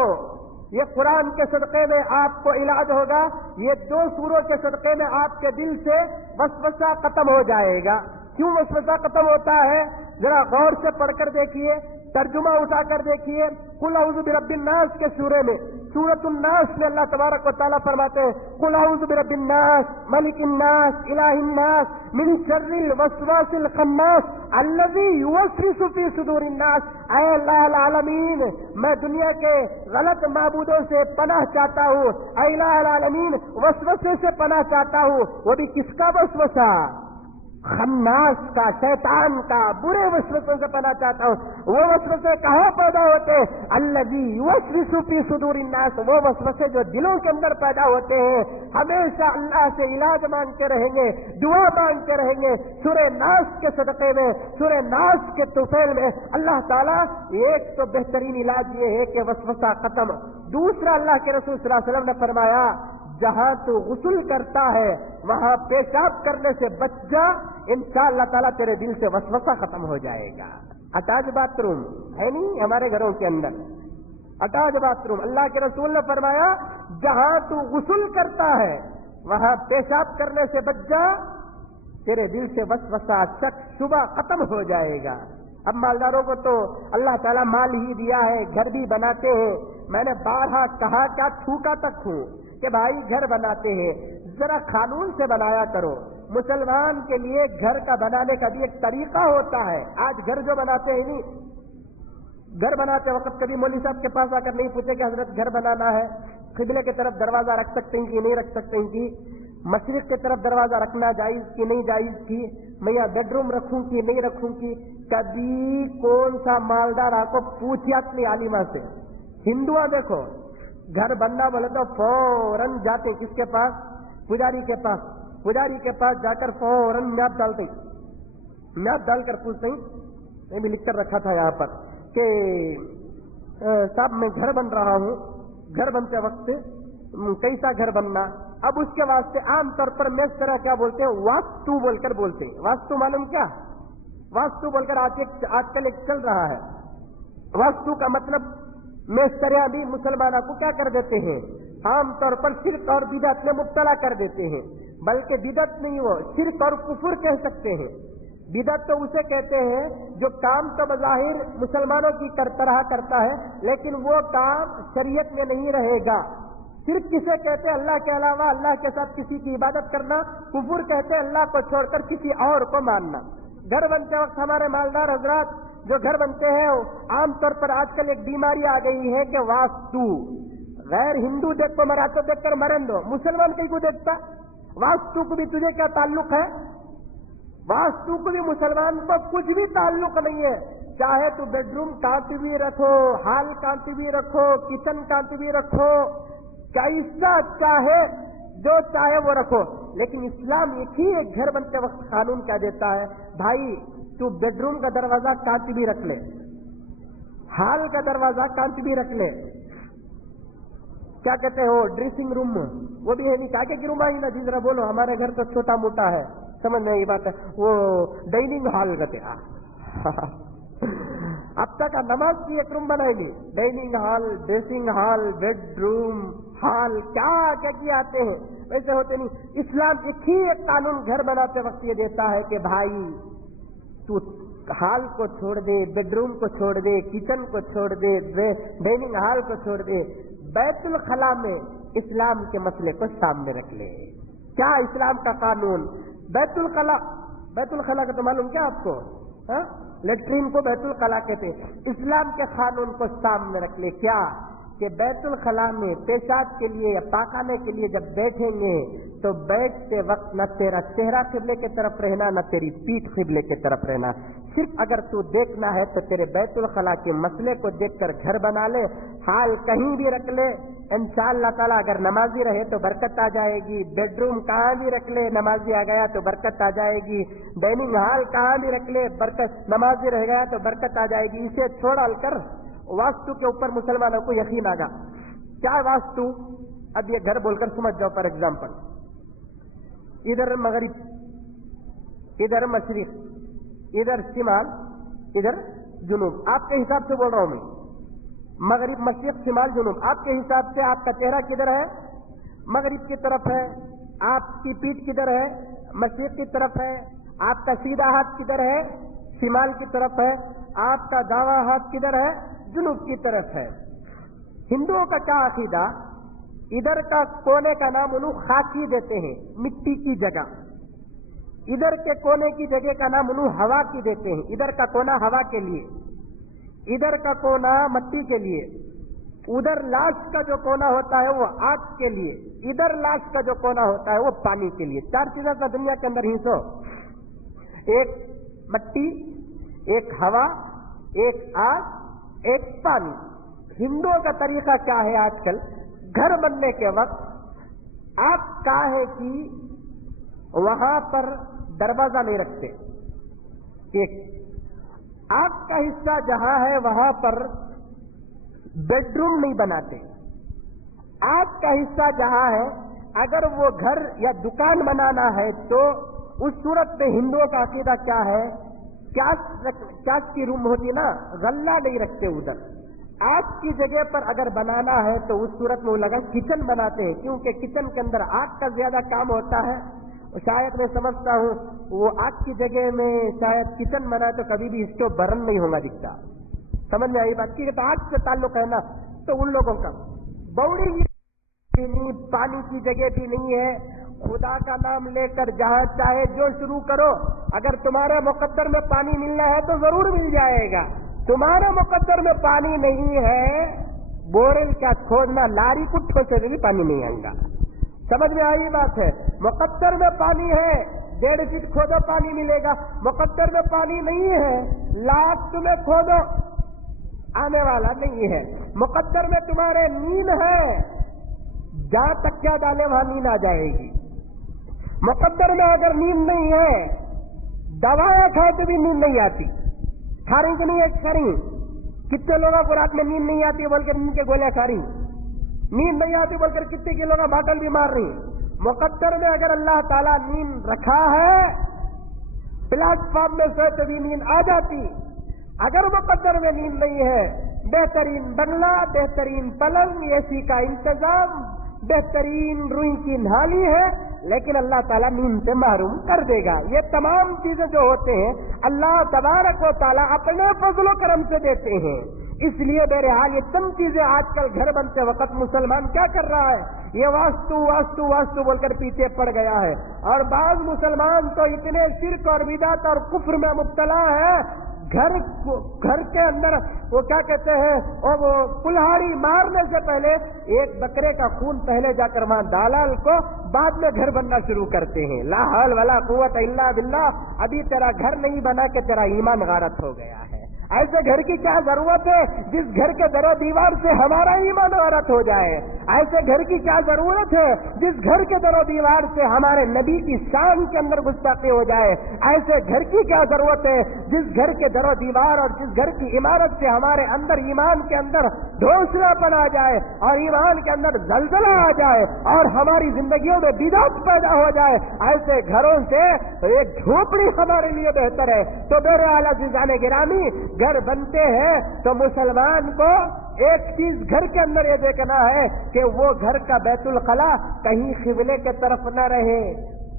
یہ قرآن کے صدقے میں آپ کو علاج ہوگا. یہ 2 سوروں کے صدقے میں آپ کے دل سے وسوسہ ختم ہو جائے گا. کیوں وسوسہ ختم ہوتا ہے؟ ذرا غور سے پڑھ کر دیکھیے. ترجمہ اٹھا کر دیکھیے قل اعوذ برب الناس کے سورے میں، سورۃ الناس میں اللہ تبارک و تعالیٰ فرماتے ہیں قل اعوذ برب الناس ملک الناس الہ الناس من شر الوسواس الخناس الذی یوسوس فی صدور الناس۔ اے اللہ العالمین، میں دنیا کے غلط معبودوں سے پناہ چاہتا ہوں، اے الہ العالمین وسوسے سے پناہ چاہتا ہوں، وہ بھی کس کا وسوسہ؟ خناس کا، شیطان کا، برے وسوسوں سے پناہ چاہتا ہوں۔ وہ وسوسے کہاں پیدا ہوتے ہیں؟ الذی یوسوس فی صدور الناس، وہ وسوسے جو دلوں کے اندر پیدا ہوتے ہیں۔ ہمیشہ اللہ سے علاج مانگتے رہیں گے، دعا مانگتے رہیں گے۔ سورہ ناس کے صدقے میں، سورہ ناس کے طفیل میں اللہ تعالیٰ ایک تو بہترین علاج یہ ہے کہ وسوسہ ختم، دوسرا اللہ کے رسول صلی اللہ علیہ وسلم نے فرمایا جہاں تو غسل کرتا ہے وہاں پیشاب کرنے سے بچ جا، انشاءاللہ تعالیٰ تیرے دل سے وسوسہ ختم ہو جائے گا۔ اٹیچ باتھ روم ہے نہیں ہمارے گھروں کے اندر، اٹیچ باتھ روم، اللہ کے رسول نے فرمایا جہاں تو غسل کرتا ہے وہاں پیشاب کرنے سے بچ جا، تیرے دل سے وسوسہ، شک، شبہ ختم ہو جائے گا۔ اب مالداروں کو تو اللہ تعالیٰ مال ہی دیا ہے، گھر بھی بناتے ہیں۔ میں نے بارہا کہا، کیا تھوکا تک ہوں کہ بھائی گھر بناتے ہیں، ذرا قانون سے بنایا کرو۔ مسلمان کے لیے گھر کا بنانے کا بھی ایک طریقہ ہوتا ہے۔ آج گھر جو بناتے ہیں نہیں، گھر بناتے وقت کبھی مولوی صاحب کے پاس آ کر نہیں پوچھے کہ حضرت گھر بنانا ہے، قبلے کی طرف دروازہ رکھ سکتے ہیں کہ نہیں رکھ سکتے ہیں، کہ مشرق کی طرف دروازہ رکھنا جائز کہ نہیں جائز، کی میں یہاں بیڈ روم رکھوں کہ نہیں رکھوں، کی کبھی کون سا مالدار آپ کو پوچھا اپنی عالمہ سے؟ ہندوؤں دیکھو گھر بننا بولے تو فوراً جاتے کس کے پاس؟ پجاری کے پاس۔ پجاری کے پاس جا کر فوراً میپ ڈالتے، میپ ڈال کر پوچھتے ہیں، میں بھی لکھ کر رکھا تھا یہاں پر کہ صاحب میں گھر بن رہا ہوں، گھر بنتے وقت کیسا گھر بننا؟ اب اس کے واسطے عام طور پر میں اس طرح کیا بولتے ہیں، واستو بول کر بولتے ہیں۔ واستو معلوم کیا؟ واستو بول کر آج کل ایک چل رہا ہے۔ واستو کا مطلب میستریاں بھی مسلمانوں کو کیا کر دیتے ہیں، عام طور پر شرک اور بدعت میں مبتلا کر دیتے ہیں، بلکہ بدعت نہیں، وہ شرک اور کفر کہہ سکتے ہیں۔ بدعت تو اسے کہتے ہیں جو کام تو بظاہر مسلمانوں کی طرح کرتا ہے لیکن وہ کام شریعت میں نہیں رہے گا۔ شرک کسے کہتے ہیں؟ اللہ کے علاوہ اللہ کے ساتھ کسی کی عبادت کرنا۔ کفر کہتے ہیں اللہ کو چھوڑ کر کسی اور کو ماننا۔ گھر بنتے وقت ہمارے مالدار حضرات جو گھر بنتے ہیں، عام طور پر آج کل ایک بیماری آ گئی ہے کہ واسطو، غیر ہندو دیکھ کو مراٹو دیکھ کر مرن دو، مسلمان کہیں کو دیکھتا؟ واسطو کو بھی تجھے کیا تعلق ہے؟ واسطو کو بھی مسلمان کو کچھ بھی تعلق نہیں ہے۔ چاہے تو بیڈ روم کانچ بھی رکھو، ہال کانچ بھی رکھو، کچن کانچ بھی رکھو، کیسا چاہے جو چاہے وہ رکھو، لیکن اسلام ایک ہی ایک گھر بنتے وقت قانون کیا دیتا ہے، بھائی تو بیڈ روم کا دروازہ کانچ بھی رکھ لے، ہال کا دروازہ کانچ بھی رکھ لے، کیا کہتے ہو ڈریسنگ روم وہ بھی ہے نہیں، کیا کہ روم آئی نا جی ذرا بولو، ہمارے گھر تو چھوٹا موٹا ہے، سمجھ نہیں یہ بات ہے، وہ ڈائننگ ہال کہتے ہیں۔ اب تک نماز کی ایک روم بنائے گی، dining hall, dressing hall, bedroom hall, کیا کیا آتے ہیں، ویسے ہوتے نہیں۔ اسلام ایک ہی ایک قانون گھر بناتے وقت یہ دیتا ہے کہ بھائی تو ہال کو چھوڑ دے، بیڈ روم کو چھوڑ دے، کچن کو چھوڑ دے، ڈائننگ ہال کو چھوڑ دے، بیت الخلا میں اسلام کے مسئلے کو سامنے رکھ لے۔ کیا اسلام کا قانون؟ بیت الخلا، بیت الخلا کا تو معلوم کیا آپ کو؟ لیٹرین کو بیت الخلا کہتے ہیں۔ اسلام کے قانون کو سامنے رکھ لے، کیا کہ بیت الخلا میں پیشاب کے لیے یا پاخانے کے لیے جب بیٹھیں گے تو بیٹھتے وقت نہ تیرا چہرہ قبلے کی طرف رہنا، نہ تیری پیٹھ قبلے کی طرف رہنا۔ صرف اگر تو دیکھنا ہے تو تیرے بیت الخلا کے مسئلے کو دیکھ کر گھر بنا لے، حال کہیں بھی رکھ لے، انشاءاللہ تعالیٰ اگر نمازی رہے تو برکت آ جائے گی۔ بیڈ روم کہاں بھی رکھ لے، نمازی آ گیا تو برکت آ جائے گی۔ ڈائننگ ہال کہاں بھی رکھ لے، برکت، نمازی رہ گیا تو برکت آ جائے گی۔ اسے چھوڑ کر واستو کے اوپر مسلمانوں کو یقین آگا۔ کیا واستو؟ اب یہ گھر بول کر سمجھ جاؤ۔ فار ایگزامپل ادھر مغرب، ادھر مشرق، ادھر شمال، ادھر جنوب، آپ کے حساب سے بول رہا ہوں میں، مغرب، مشرق، شمال، جنوب، آپ کے حساب سے آپ کا چہرہ کدھر ہے؟ مغرب کی طرف ہے۔ آپ کی پیٹھ کدھر ہے؟ مشرق کی طرف ہے۔ آپ کا سیدھا ہاتھ کدھر ہے؟ شمال کی طرف ہے۔ آپ کا داواں ہاتھ کدھر ہے؟ جنوب کی طرف ہے. ہندوؤں کا کیا عقیدہ؟ ادھر کا کونے کا نام انہوں خاکی دیتے ہیں، مٹی کی جگہ. ادھر کے کونے کی جگہ کا نام انہوں ہوا کی دیتے ہیں. ادھر کا کونا ہوا کے لیے، ادھر کا کونا مٹی کے لیے. ادھر لاش کا جو کونا ہوتا ہے وہ آگ کے لیے، ادھر لاش کا جو کونا ہوتا ہے وہ پانی کے لیے. 4 چیزیں کا دنیا کے اندر ہنسو، ایک مٹی، ایک ہوا، ایک آگ، ایک پانی. ہندوؤں کا طریقہ کیا ہے؟ آج کل گھر بننے کے وقت آپ کاہے کی وہاں پر دروازہ نہیں رکھتے. ایک آگ کا حصہ جہاں ہے وہاں پر بیڈ روم نہیں بناتے. آگ کا حصہ جہاں ہے اگر وہ گھر یا دکان بنانا ہے تو اس صورت میں ہندوؤں کا عقیدہ کیا ہے؟ کیاس کی روم ہوتی ہے نا، غلہ نہیں رکھتے ادھر. آگ کی جگہ پر اگر بنانا ہے تو اس صورت میں وہ لگا کچن بناتے ہیں، کیونکہ کچن کے اندر آگ کا زیادہ کام ہوتا ہے. شاید میں سمجھتا ہوں وہ آگ کی جگہ میں شاید کچن بنا تو کبھی بھی اس کو برن نہیں ہوگا دکھتا. سمجھ میں آئی بات کی؟ تو آگ سے تعلق ہے نا. تو ان لوگوں کا بوڑی بھی نہیں، پانی کی جگہ بھی نہیں ہے. خدا کا نام لے کر جہاں چاہے جو شروع کرو. اگر تمہارے مقدر میں پانی ملنا ہے تو ضرور مل جائے گا. تمہارے مقدر میں پانی نہیں ہے، بورل کیا کھودنا، لاری کٹھوں سے بھی پانی نہیں آئے گا. سمجھ میں آئی بات ہے؟ مقدر میں پانی ہے، 1.5 فٹ کھودو پانی ملے گا. مقدر میں پانی نہیں ہے، لاکھ تمہیں کھودو آنے والا نہیں ہے. مقدر میں تمہارے نیند ہے، جہاں تک کیا ڈالے وہاں نیند آ جائے گی. مقدر میں اگر نیند نہیں ہے، دوائیں کھائے تو بھی نیند نہیں آتی. کھا رہی کہ نہیں ہے؟ کھا رہی. کتنے لوگوں کو رات میں نیند نہیں آتی بول کر نیند کے گولیاں کھا رہی، نیند نہیں آتی بول کر کتنے کلو کا باٹل بھی مار رہی. مقدر میں اگر اللہ تعالیٰ نیند رکھا ہے، پلیٹ فارم میں سوئے تو بھی نیند آ جاتی. اگر مقدر میں نیند نہیں ہے، بہترین بنگلہ، بہترین پلنگ، اے سی کا انتظام، بہترین روئی کی نالی ہے، لیکن اللہ تعالیٰ نیند سے محروم کر دے گا. یہ تمام چیزیں جو ہوتے ہیں اللہ تبارک و تعالیٰ اپنے فضل و کرم سے دیتے ہیں. اس لیے بہرحال یہ چند چیزیں آج کل گھر بنتے وقت مسلمان کیا کر رہا ہے؟ یہ واسطو واسطو واسطو بول کر پیچھے پڑ گیا ہے. اور بعض مسلمان تو اتنے شرک اور بدعت اور کفر میں مبتلا ہے، گھر کے اندر وہ کیا کہتے ہیں، اور وہ کلہاڑی مارنے سے پہلے ایک بکرے کا خون پہلے جا کر وہاں ڈالا کو، بعد میں گھر بننا شروع کرتے ہیں. لا حول ولا قوت الا باللہ. ابھی تیرا گھر نہیں بنا کہ تیرا ایمان غارت ہو گیا ہے. ایسے گھر کی کیا ضرورت ہے جس گھر کے در و دیوار سے ہمارا ایمان غارت ہو جائے؟ ایسے گھر کی کیا ضرورت ہے جس گھر کے در و دیوار سے ہمارے نبی کی شان کے اندر گستاخی ہو جائے؟ ایسے گھر کی کیا ضرورت ہے جس گھر کے در و دیوار اور جس گھر کی عمارت سے ہمارے اندر ایمان کے اندر ڈھونسلا پن آ جائے اور ایمان کے اندر زلزلہ آ جائے اور ہماری زندگیوں میں بدعت پیدا ہو جائے؟ ایسے گھروں سے ایک جھوپڑی ہمارے لیے بہتر ہے. تو میرے اعلیٰ عزیزان گرامی، گھر بنتے ہیں تو مسلمان کو ایک چیز گھر کے اندر یہ دیکھنا ہے کہ وہ گھر کا بیت الخلا کہیں قبلے کے طرف نہ رہے،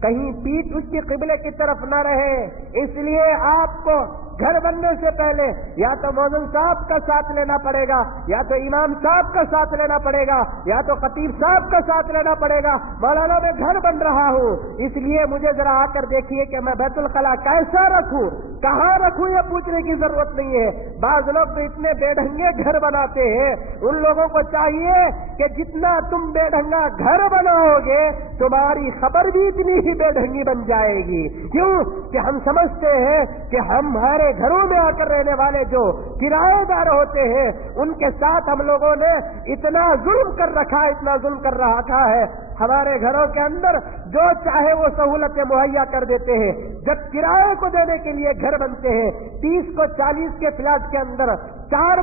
کہیں پیٹھ اس کی قبلے کی طرف نہ رہے. اس لیے آپ کو گھر بننے سے پہلے یا تو مؤذن صاحب کا ساتھ لینا پڑے گا، یا تو امام صاحب کا ساتھ لینا پڑے گا، یا تو خطیب صاحب کا ساتھ لینا پڑے گا. مولانا میں گھر بن رہا ہوں، اس لیے مجھے ذرا آ کر دیکھیے کہ میں بیت الخلا کیسا رکھوں، کہاں رکھوں، یہ پوچھنے کی ضرورت نہیں ہے. بعض لوگ تو اتنے بے ڈھنگے گھر بناتے ہیں، ان لوگوں کو چاہیے کہ جتنا تم بے ڈھنگا گھر بناؤ گے تمہاری خبر بھی اتنی ہی بے ڈھنگی بن جائے گی. کیوں کہ ہم سمجھتے ہیں کہ ہمارے گھروں میں آ کر رہنے والے جو کرایہ دار ہوتے ہیں ان کے ساتھ ہم لوگوں نے اتنا ظلم کر رکھا ہے، اتنا ظلم کر رکھا ہے. ہمارے گھروں کے اندر جو چاہے وہ سہولتیں مہیا کر دیتے ہیں. جب کرائے کو دینے کے لیے گھر بنتے ہیں 30 کو 40 کے پلاٹ کے اندر 4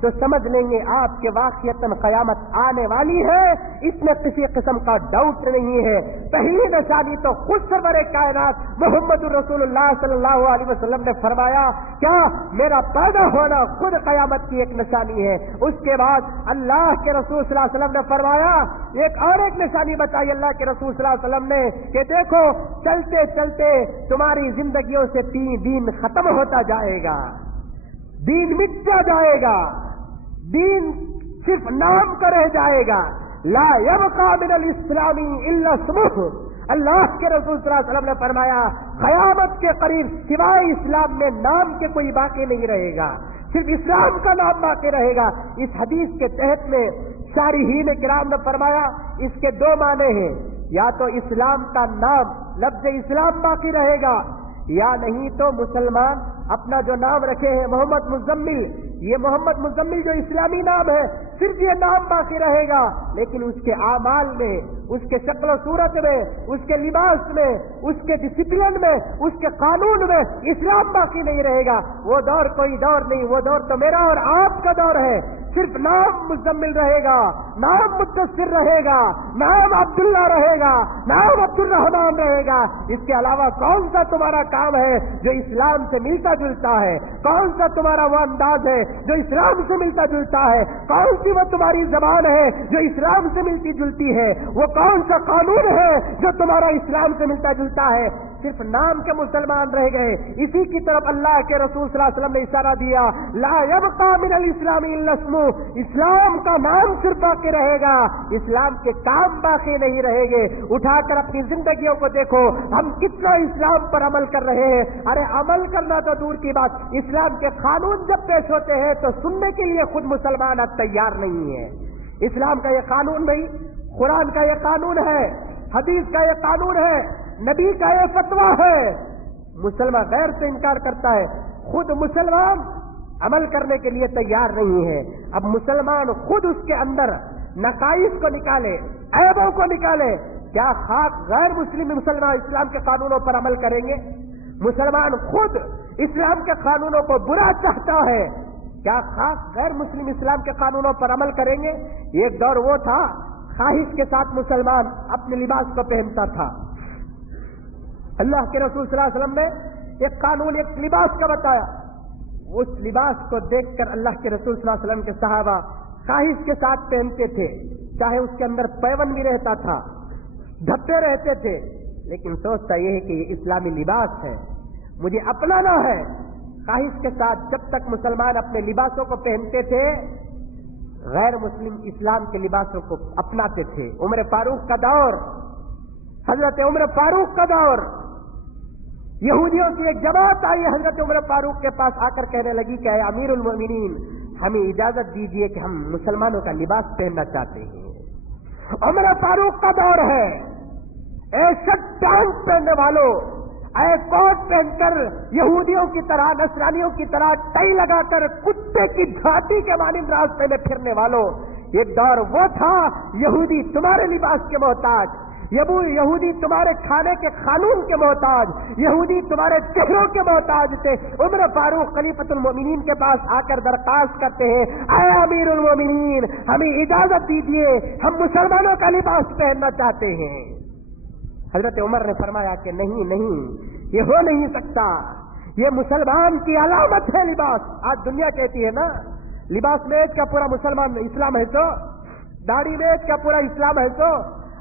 تو سمجھ لیں گے آپ کے واقعتاً قیامت آنے والی ہے، اس میں کسی قسم کا ڈاؤٹ نہیں ہے۔ پہلی نشانی تو خود سرور کائنات محمد رسول اللہ صلی اللہ علیہ وسلم نے فرمایا، کیا میرا پیدا ہونا خود قیامت کی ایک نشانی ہے۔ اس کے بعد اللہ کے رسول صلی اللہ علیہ وسلم نے فرمایا، ایک نشانی بتائی اللہ کے رسول صلی اللہ علیہ وسلم نے کہ دیکھو چلتے چلتے تمہاری زندگیوں سے دین ختم ہوتا جائے گا، دین مٹتا جائے گا، دین صرف نام کا رہ جائے گا، لا یبقى من الاسلام الا اسمہ۔ اللہ کے رسول صلی اللہ علیہ وسلم نے فرمایا قیامت کے قریب سوائے اسلام میں نام کے کوئی باقی نہیں رہے گا، صرف اسلام کا نام باقی رہے گا۔ اس حدیث کے تحت میں شارحین کرام نے فرمایا اس کے دو معنی ہیں، یا تو اسلام کا نام لفظ اسلام باقی رہے گا، یا نہیں تو مسلمان اپنا جو نام رکھے ہیں محمد مزمل، یہ محمد مزمل جو اسلامی نام ہے صرف یہ نام باقی رہے گا، لیکن اس کے اعمال میں، اس کے شکل و صورت میں، اس کے لباس میں، اس کے ڈسپلن میں، اس کے قانون میں اسلام باقی نہیں رہے گا۔ وہ دور کوئی دور نہیں، وہ دور تو میرا اور آپ کا دور ہے، صرف نام مزمل رہے گا، نام مدثر رہے گا، نام عبداللہ رہے گا، نام عبد الرحمان رہے گا۔ اس کے علاوہ کون سا تمہارا کام ہے جو اسلام سے ملتا جلتا ہے؟ کون سا تمہارا وہ انداز ہے جو اسلام سے ملتا جلتا ہے؟ کون سی وہ تمہاری زبان ہے جو اسلام سے ملتی جلتی ہے؟ وہ کون سا قانون ہے جو تمہارا اسلام سے ملتا جلتا ہے؟ صرف نام کے مسلمان رہ گئے۔ اسی کی طرف اللہ کے رسول صلی اللہ علیہ وسلم نے اشارہ دیا، لا یبقى من الاسلام الا اسمہ، اسلام کا نام صرف باقی رہے گا، اسلام کے کام باقی نہیں رہے گے۔ اٹھا کر اپنی زندگیوں کو دیکھو، ہم کتنا اسلام پر عمل کر رہے ہیں۔ ارے عمل کرنا تو دور کی بات، اسلام کے قانون جب پیش ہوتے ہیں تو سننے کے لیے خود مسلمان اب تیار نہیں ہے۔ اسلام کا یہ قانون نہیں، قرآن کا یہ قانون ہے، حدیث کا یہ قانون ہے، نبی کا یہ فتویٰ ہے، مسلمان غیر سے انکار کرتا ہے، خود مسلمان عمل کرنے کے لیے تیار نہیں ہے۔ اب مسلمان خود اس کے اندر نقائص کو نکالے، عیبوں کو نکالے، کیا خاک غیر مسلمان اسلام کے قانونوں پر عمل کریں گے؟ مسلمان خود اسلام کے قانونوں کو برا چاہتا ہے، کیا خاک غیر مسلم اسلام کے قانونوں پر عمل کریں گے؟ ایک دور وہ تھا خواہش کے ساتھ مسلمان اپنے لباس کو پہنتا تھا۔ اللہ کے رسول صلی اللہ علیہ وسلم نے ایک قانون، ایک لباس کا بتایا، اس لباس کو دیکھ کر اللہ کے رسول صلی اللہ علیہ وسلم کے صحابہ خواہش کے ساتھ پہنتے تھے، چاہے اس کے اندر پیون بھی رہتا تھا، دھبے رہتے تھے، لیکن سوچتا یہ ہے کہ یہ اسلامی لباس ہے، مجھے اپنانا ہے۔ خواہش کے ساتھ جب تک مسلمان اپنے لباسوں کو پہنتے تھے، غیر مسلم اسلام کے لباسوں کو اپناتے تھے۔ عمر فاروق کا دور، حضرت عمر فاروق کا دور، یہودیوں کی ایک جماعت آئی حضرت عمر فاروق کے پاس آ کر کہنے لگی کہ اے امیر المؤمنین، ہمیں اجازت دیجیے کہ ہم مسلمانوں کا لباس پہننا چاہتے ہیں۔ عمر فاروق کا دور ہے، اے شرٹ پینٹ پہننے والوں، اے کوٹ پہن کر یہودیوں کی طرح، نصرانیوں کی طرح ٹائی لگا کر کتے کی جھاتی کے مانند راستے میں پھرنے والوں، ایک دور وہ تھا یہودی تمہارے لباس کے محتاج، یہودی تمہارے کھانے کے قانون کے محتاج، یہودی تمہارے چہروں کے محتاج تھے۔ عمر فاروق خلیفۃ المؤمنین کے پاس آ کر درخواست کرتے ہیں، اے امیر المؤمنین، ہمیں اجازت دیجیے، ہم مسلمانوں کا لباس پہننا چاہتے ہیں۔ حضرت عمر نے فرمایا کہ نہیں نہیں، یہ ہو نہیں سکتا، یہ مسلمان کی علامت ہے لباس۔ آج دنیا کہتی ہے نا، لباس میچ کا پورا مسلمان اسلام ہے تو، داڑھی میچ کا پورا اسلام ہے تو،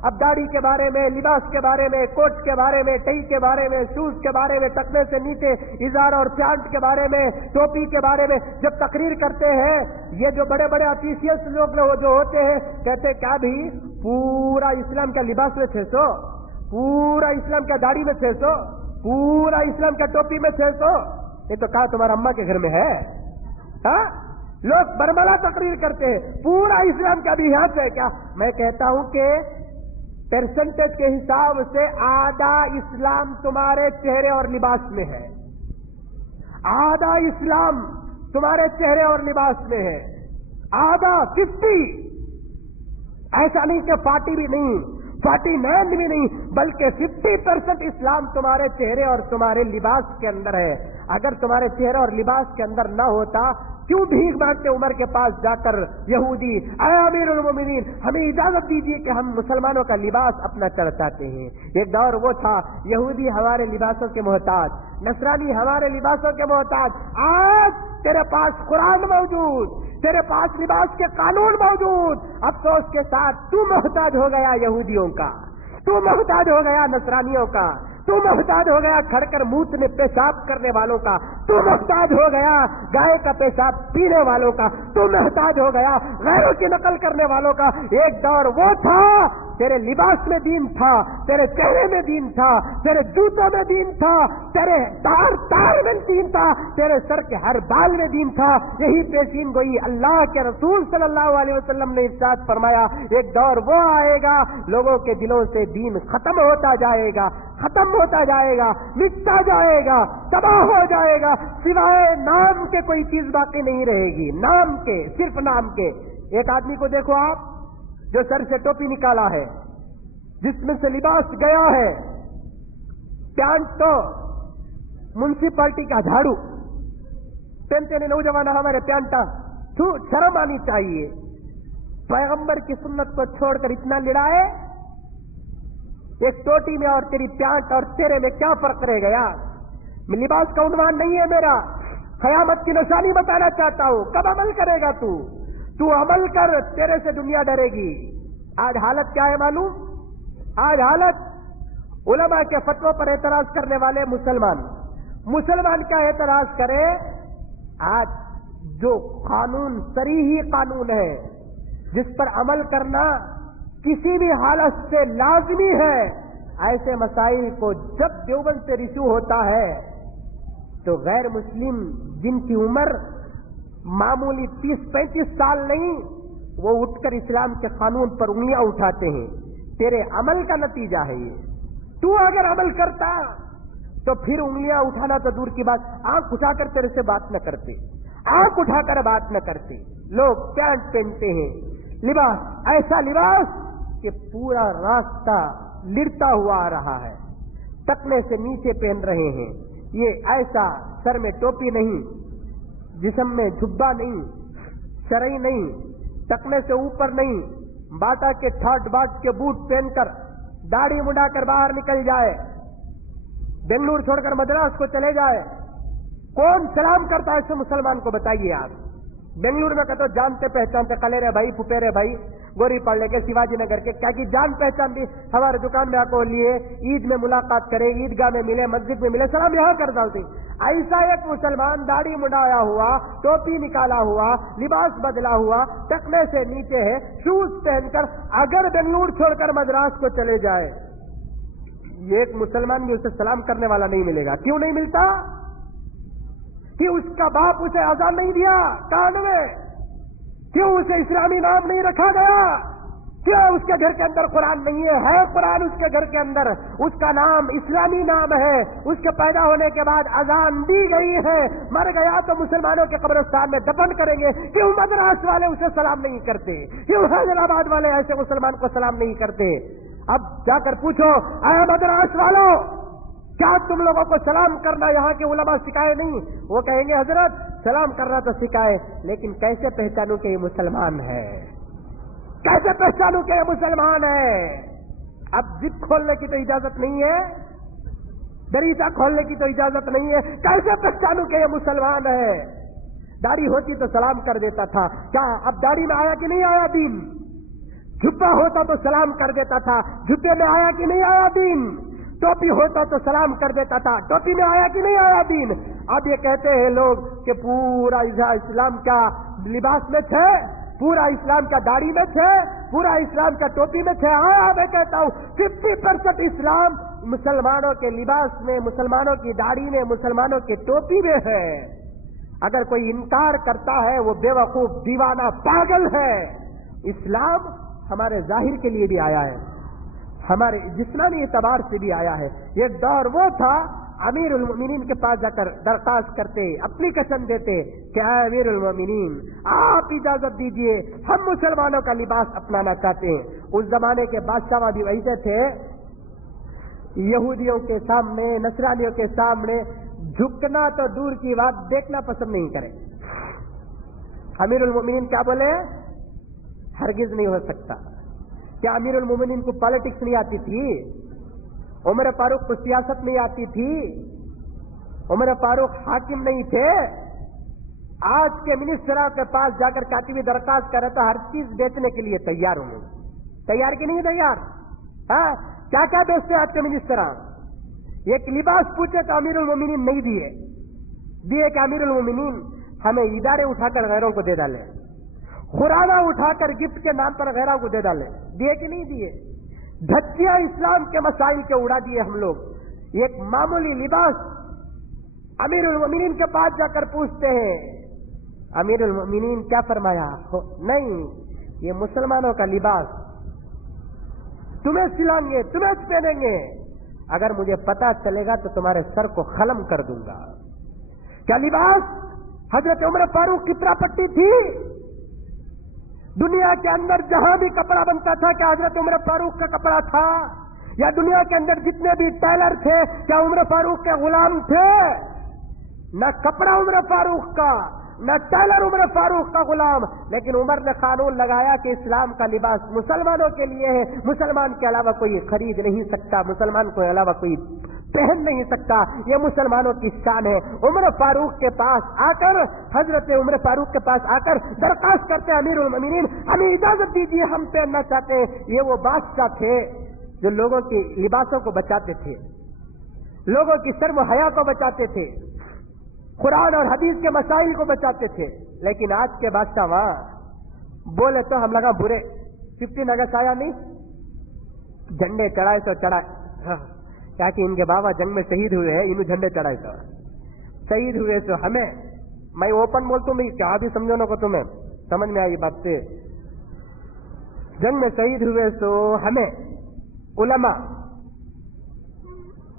اب داڑھی کے بارے میں، لباس کے بارے میں، کوٹ کے بارے میں، ٹئی کے بارے میں، شوز کے بارے میں، ٹکنے سے نیچے ازار اور پینٹ کے بارے میں، ٹوپی کے بارے میں جب تقریر کرتے ہیں، یہ جو بڑے بڑے آفیشیلس لوگ جو ہوتے ہیں کہتے کیا بھی پورا اسلام کا لباس میں 600، پورا اسلام کا داڑھی میں 600، پورا اسلام کا ٹوپی میں 600، یہ تو کہا تمہارا اماں کے گھر میں ہے؟ ہاں، لوگ برملا تقریر کرتے ہیں، پورا اسلام کا بھی یہاں ہے کیا؟ میں کہتا ہوں کہ پرسنٹیج کے حساب سے آدھا اسلام تمہارے چہرے اور لباس میں ہے، آدھا اسلام تمہارے چہرے اور لباس میں ہے، آدھا 50۔ ایسا نہیں کہ 40 بھی نہیں، 49 بھی نہیں، بلکہ 50% اسلام تمہارے چہرے اور تمہارے لباس کے اندر ہے۔ اگر تمہارے چہرے اور لباس کے اندر نہ ہوتا کیوں بھیک مانگتے عمر کے پاس جا کر یہودی، اے امیر المومنین ہمیں اجازت دیجیے کہ ہم مسلمانوں کا لباس اپنا چاہتے ہیں۔ ایک دور وہ تھا یہودی ہمارے لباسوں کے محتاج، نصرانی ہمارے لباسوں کے محتاج۔ آج تیرے پاس قرآن موجود، تیرے پاس لباس کے قانون موجود، افسوس کے ساتھ تو محتاج ہو گیا یہودیوں کا، تو محتاج ہو گیا نصرانیوں کا، تو محتاج ہو گیا کھڑ کر موتنے پیشاب کرنے والوں کا، تو محتاج ہو گیا گائے کا پیشاب پینے والوں کا، تو محتاج ہو گیا غیروں کی نقل کرنے والوں کا۔ ایک دور وہ تھا تیرے لباس میں دین تھا، تیرے چہرے میں دین تھا، تیرے جوتوں میں دین تھا، تیرے تار میں دین تھا، تیرے سر کے ہر بال میں دین تھا۔ یہی پیشین گوئی اللہ کے رسول صلی اللہ علیہ وسلم نے ارشاد فرمایا، ایک دور وہ آئے گا لوگوں کے دلوں سے دین ختم ہوتا جائے گا، ختم ہوتا جائے گا، مٹتا جائے گا، تباہ ہو جائے گا، سوائے نام کے کوئی چیز باقی نہیں رہے گی، نام کے، صرف نام کے۔ ایک آدمی کو دیکھو آپ جو سر سے ٹوپی نکالا ہے، جس میں سے لباس گیا ہے، پینٹ تو منسپلٹی کا جھاڑو پہنتے نے نوجوان ہمارے پینٹا، شرم آنی چاہیے۔ پیغمبر کی سنت کو چھوڑ کر اتنا لڑائے، ایک ٹوٹی میں اور تیری پینٹ اور تیرے میں کیا فرق رہ گیا؟ لباس کا عنوان نہیں ہے میرا، قیامت کی نشانی بتانا چاہتا ہوں۔ کب عمل کرے گا تو عمل کر، تیرے سے دنیا ڈرے گی۔ آج حالت کیا ہے معلوم؟ آج حالت علماء کے فتووں پر اعتراض کرنے والے مسلمان کا اعتراض کرے۔ آج جو قانون صریحی قانون ہے جس پر عمل کرنا کسی بھی حالت سے لازمی ہے، ایسے مسائل کو جب دیوبند سے ریشو ہوتا ہے تو غیر مسلم جن کی عمر معمولی 30-35 سال نہیں، وہ اٹھ کر اسلام کے قانون پر انگلیاں اٹھاتے ہیں۔ تیرے عمل کا نتیجہ ہے یہ۔ تو اگر عمل کرتا تو پھر انگلیاں اٹھانا تو دور کی بات، آنکھ اٹھا کر تیرے سے بات نہ کرتے، آنکھ اٹھا کر بات نہ کرتے۔ لوگ پینٹ پہنتے ہیں، لباس ایسا لباس کہ پورا راستہ لڑتا ہوا آ رہا ہے، ٹکنے سے نیچے پہن رہے ہیں۔ یہ ایسا سر میں ٹوپی نہیں، جسم میں جھبا نہیں، شرعی نہیں، ٹکنے سے اوپر نہیں، باٹا کے ٹھاٹ باٹ کے بوٹ پہن کر داڑھی مڈا کر باہر نکل جائے، بنگلور چھوڑ کر مدراس کو چلے جائے، کون سلام کرتا ہے ایسے مسلمان کو بتائیے آپ؟ بنگلور میں کہتے جانتے پہچانتے کلے بھائی پھپیرے بھائی گوری پاڑے کے شیواجی نگر کے، کیا کہ جان پہچان بھی ہمارے دکان میں آ کو لیے، عید میں ملاقات کرے، عیدگاہ میں ملے، مسجد میں ملے، سلام یہاں کر ڈالتے۔ ایسا ایک مسلمان داڑھی مڈایا ہوا، ٹوپی نکالا ہوا، لباس بدلا ہوا، ٹکنے سے نیچے ہے، شوز پہن کر اگر بنگلور چھوڑ کر مدراس کو چلے جائے، یہ ایک مسلمان بھی اسے سلام کرنے والا نہیں ملے گا۔ کیوں نہیں ملتا؟ کہ اس کا باپ اسے اذان نہیں دیا کان میں، کیوں اسے اسلامی نام نہیں رکھا گیا، کیوں اس کے گھر کے اندر قرآن نہیں ہے قرآن اس کے گھر کے اندر، اس کا نام اسلامی نام ہے، اس کے پیدا ہونے کے بعد اذان دی گئی ہے، مر گیا تو مسلمانوں کے قبرستان میں دفن کریں گے، کیوں مدراس والے اسے سلام نہیں کرتے، کیوں حیدرآباد والے ایسے مسلمان کو سلام نہیں کرتے؟ اب جا کر پوچھو، اے مدراس والوں، کیا تم لوگوں کو سلام کرنا یہاں کے علماء سکھائے نہیں؟ وہ کہیں گے حضرت سلام کرنا تو سکھائے، لیکن کیسے پہچانوں کہ یہ مسلمان ہے، کیسے پہچانوں کہ یہ مسلمان ہے؟ اب زپ کھولنے کی تو اجازت نہیں ہے، دریچہ کھولنے کی تو اجازت نہیں ہے، کیسے پہچانوں کہ یہ مسلمان ہے؟ داڑھی ہوتی تو سلام کر دیتا تھا، کیا اب داڑھی میں آیا کہ نہیں آیا دین؟ جھبا ہوتا تو سلام کر دیتا تھا، جھبے میں آیا کہ نہیں آیا دین؟ ٹوپی ہوتا تو سلام کر دیتا تھا، ٹوپی میں آیا کہ نہیں آیا دین؟ اب یہ کہتے ہیں لوگ کہ پورا اسلام کا لباس میں تھے، پورا اسلام کا داڑھی میں تھے، پورا اسلام کا ٹوپی میں تھے۔ ہاں میں کہتا ہوں 50% اسلام مسلمانوں کے لباس میں، مسلمانوں کی داڑھی میں، مسلمانوں کی ٹوپی میں ہے۔ اگر کوئی انکار کرتا ہے وہ بے وقوف، دیوانہ، پاگل ہے۔ اسلام ہمارے ظاہر کے لیے بھی آیا ہے، ہمارے جسمانی اعتبار سے بھی آیا ہے۔ یہ دور وہ تھا امیر المومنین کے پاس جا کر درخواست کرتے، اپلیکیشن دیتے کہ اے امیر المومنین آپ اجازت دیجئے، ہم مسلمانوں کا لباس اپنانا چاہتے ہیں۔ اس زمانے کے بادشاہ بھی ویسے تھے، یہودیوں کے سامنے، نصرانیوں کے سامنے جھکنا تو دور کی بات، دیکھنا پسند نہیں کرے۔ امیر المومنین کیا بولے؟ ہرگز نہیں ہو سکتا. کیا امیر المومنین کو پالیٹکس نہیں آتی تھی؟ عمر فاروق کو سیاست نہیں آتی تھی؟ عمر فاروق حاکم نہیں تھے؟ آج کے منسٹروں کے پاس جا کر کہتی ہوئی درخواست کرے تو ہر چیز بیچنے کے لیے تیار ہوں. تیار کہ نہیں تیار؟ ہاں، کیا کیا بیچتے ہیں آج کے منسٹر؟ ایک لباس پوچھے تو امیر المومنین نہیں دیے کہ امیر المومنین ہمیں ادارے اٹھا کر غیروں کو دے ڈالے، خورانہ اٹھا کر گفٹ کے نام پر غیروں کو دے ڈالے. دیے کہ نہیں دیے؟ دھچیاں اسلام کے مسائل کے اڑا دیے ہم لوگ. ایک معمولی لباس امیر المومنین کے پاس جا کر پوچھتے ہیں، امیر المومنین کیا فرمایا؟ نہیں، یہ مسلمانوں کا لباس تمہیں سلائیں گے، تمہیں پہنیں گے، اگر مجھے پتا چلے گا تو تمہارے سر کو قلم کر دوں گا. کیا لباس حضرت عمر فاروق کی پراپرٹی تھی؟ دنیا کے اندر جہاں بھی کپڑا بنتا تھا کیا حضرت عمر فاروق کا کپڑا تھا؟ یا دنیا کے اندر جتنے بھی ٹیلر تھے کیا عمر فاروق کے غلام تھے؟ نہ کپڑا عمر فاروق کا، نہ ٹیلر عمر فاروق کا غلام. لیکن عمر نے قانون لگایا کہ اسلام کا لباس مسلمانوں کے لیے ہے، مسلمان کے علاوہ کوئی خرید نہیں سکتا، مسلمان کے علاوہ کوئی پہن نہیں سکتا، یہ مسلمانوں کی شان ہے. عمر فاروق کے پاس آ کر، حضرت عمر فاروق کے پاس آ کر درخواست کرتے ہیں، امیر المومنین ہمیں اجازت دیجیے، ہم پہننا چاہتے ہیں. یہ وہ بادشاہ تھے جو لوگوں کی لباسوں کو بچاتے تھے، لوگوں کی شرم و حیا کو بچاتے تھے، قرآن اور حدیث کے مسائل کو بچاتے تھے. لیکن آج کے بادشاہ وہاں بولے تو ہم لگا برے. 15 اگست آیا نہیں، جھنڈے چڑھائے تو چڑھائے، کیا کہ ان کے بابا جنگ میں شہید ہوئے ہیں، انہوں جھنڈے چڑھائے تو شہید ہوئے تو ہمیں، میں اوپن بولتا ہوں کیا بھی سمجھو نا کو تمہیں سمجھ میں آئی بات سے، جنگ میں شہید ہوئے تو ہمیں علماء،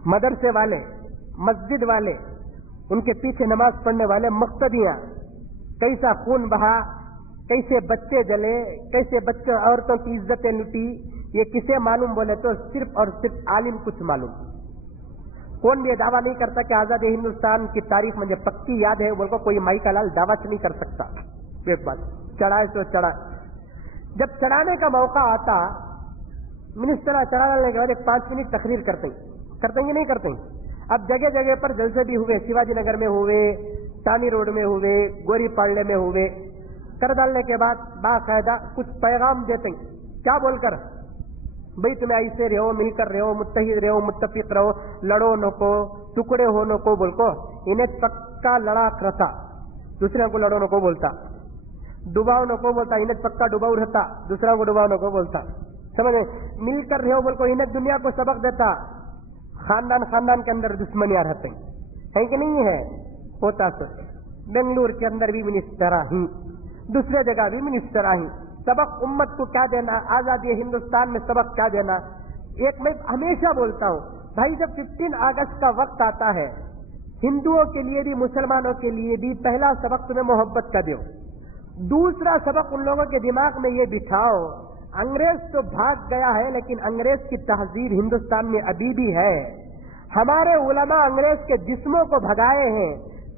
مدرسے والے، مسجد والے، ان کے پیچھے نماز پڑھنے والے مقتدیاں، کیسا خون بہا، کیسے بچے جلے، کیسے بچے عورتوں کی عزتیں لٹی، یہ کسے معلوم بولے تو صرف اور صرف عالم کچھ معلوم. کون بھی یہ دعویٰ نہیں کرتا کہ آزاد ہندوستان کی تاریخ مجھے پکی یاد ہے، بول کو کوئی مائی کا لال دعویٰ نہیں کر سکتا. ایک بات چڑھائے تو چڑھا، جب چڑھانے کا موقع آتا منسٹر چڑھانے کے بعد ایک 5 منٹ تقریر کرتے ہیں نہیں کرتے ہیں. اب جگہ جگہ پر جلسے بھی ہوئے، شیواجی نگر میں ہوئے، ٹانی روڈ میں ہوئے، گوری پاڑے میں ہوئے. کر ڈالنے کے بعد باقاعدہ کچھ پیغام دیتے ہیں. کیا بول کر؟ بھئی تمہیں ایسے رہو، مل کر رہو، متحد رہو، متفق رہو، لڑو نہ کو، ٹکڑے ہو نہ کو، بول کو انہیں پکا لڑا رہتا، دوسرے کو لڑو نہ کو بولتا، ڈباؤ نہ کو بولتا، انہیں پکا ڈباؤ رہتا، دوسرا کو ڈباؤ نہ کو بولتا. سمجھ مل کر رہو بول کو انہیں دنیا کو سبق دیتا. خاندان کے اندر دشمنیاں رہتے ہیں کہ نہیں ہے؟ ہوتا سو بنگلور کے اندر بھی منسٹر ہی، دوسرے جگہ بھی منسٹر ہی. سبق امت کو کیا دینا؟ آزادی ہندوستان میں سبق کیا دینا؟ ایک میں ہمیشہ بولتا ہوں بھائی، جب 15 اگست کا وقت آتا ہے، ہندوؤں کے لیے بھی مسلمانوں کے لیے بھی پہلا سبق تمہیں محبت کا دو. دوسرا سبق ان لوگوں کے دماغ میں یہ بٹھاؤ، انگریز تو بھاگ گیا ہے لیکن انگریز کی تہذیب ہندوستان میں ابھی بھی ہے. ہمارے علماء انگریز کے جسموں کو بھگائے ہیں،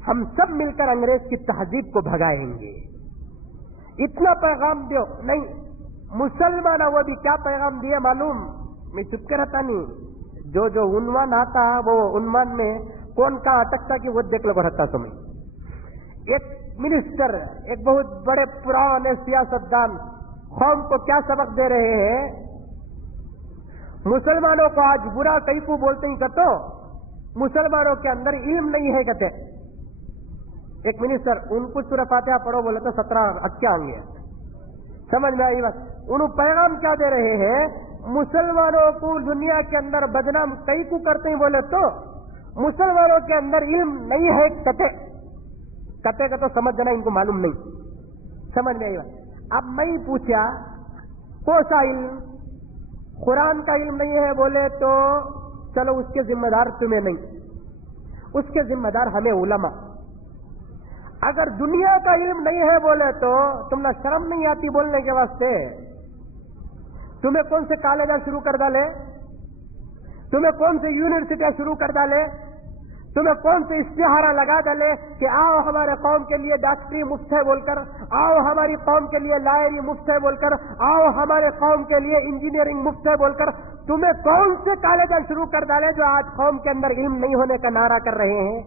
ہم سب مل کر انگریز کی تہذیب کو بھگائیں گے. اتنا پیغام دو. نہیں، مسلمان وہ بھی کیا پیغام دیے معلوم؟ میں چپ کے رہتا نہیں، جو عنوان آتا وہ عنوان میں کون کا اٹکتا کہ وہ دیکھ لو رہتا. تمہیں ایک منسٹر، ایک بہت بڑے پرانے سیاستدان قوم کو کیا سبق دے رہے ہیں؟ مسلمانوں کو آج برا کئی کو بولتے ہی کہتے مسلمانوں کے اندر علم نہیں ہے کہتے. ایک منسٹر ان کو سورہ فاتحہ پڑھو بولے تو 17 اٹکے آئیں گے. سمجھ میں آئی بات؟ انہوں پیغام کیا دے رہے ہیں؟ مسلمانوں کو دنیا کے اندر بدنام کئی کو کرتے ہیں بولے تو مسلمانوں کے اندر علم نہیں ہے کہتے کا تو سمجھ جانا ان کو معلوم نہیں. سمجھ میں آئی بات؟ اب میں پوچھا کون سا علم؟ قرآن کا علم نہیں ہے بولے تو چلو اس کے ذمہ دار تمہیں نہیں، اس کے ذمہ دار ہمیں علماء. اگر دنیا کا علم نہیں ہے بولے تو تم نہ شرم نہیں آتی بولنے کے واسطے؟ تمہیں کون سے کالجہ شروع کر ڈالے؟ تمہیں کون سے یونیورسٹیاں شروع کر ڈالے؟ تمہیں کون سے اشتہارہ لگا ڈالے کہ آؤ ہمارے قوم کے لیے ڈاکٹری مفت ہے بول کر، آؤ ہماری قوم کے لیے لائری مفت ہے بول کر، آؤ ہمارے قوم کے لیے انجینئرنگ مفت ہے بول کر، تمہیں کون سے کالج شروع کر ڈالے جو آج قوم کے اندر علم نہیں ہونے کا نعرہ کر رہے ہیں؟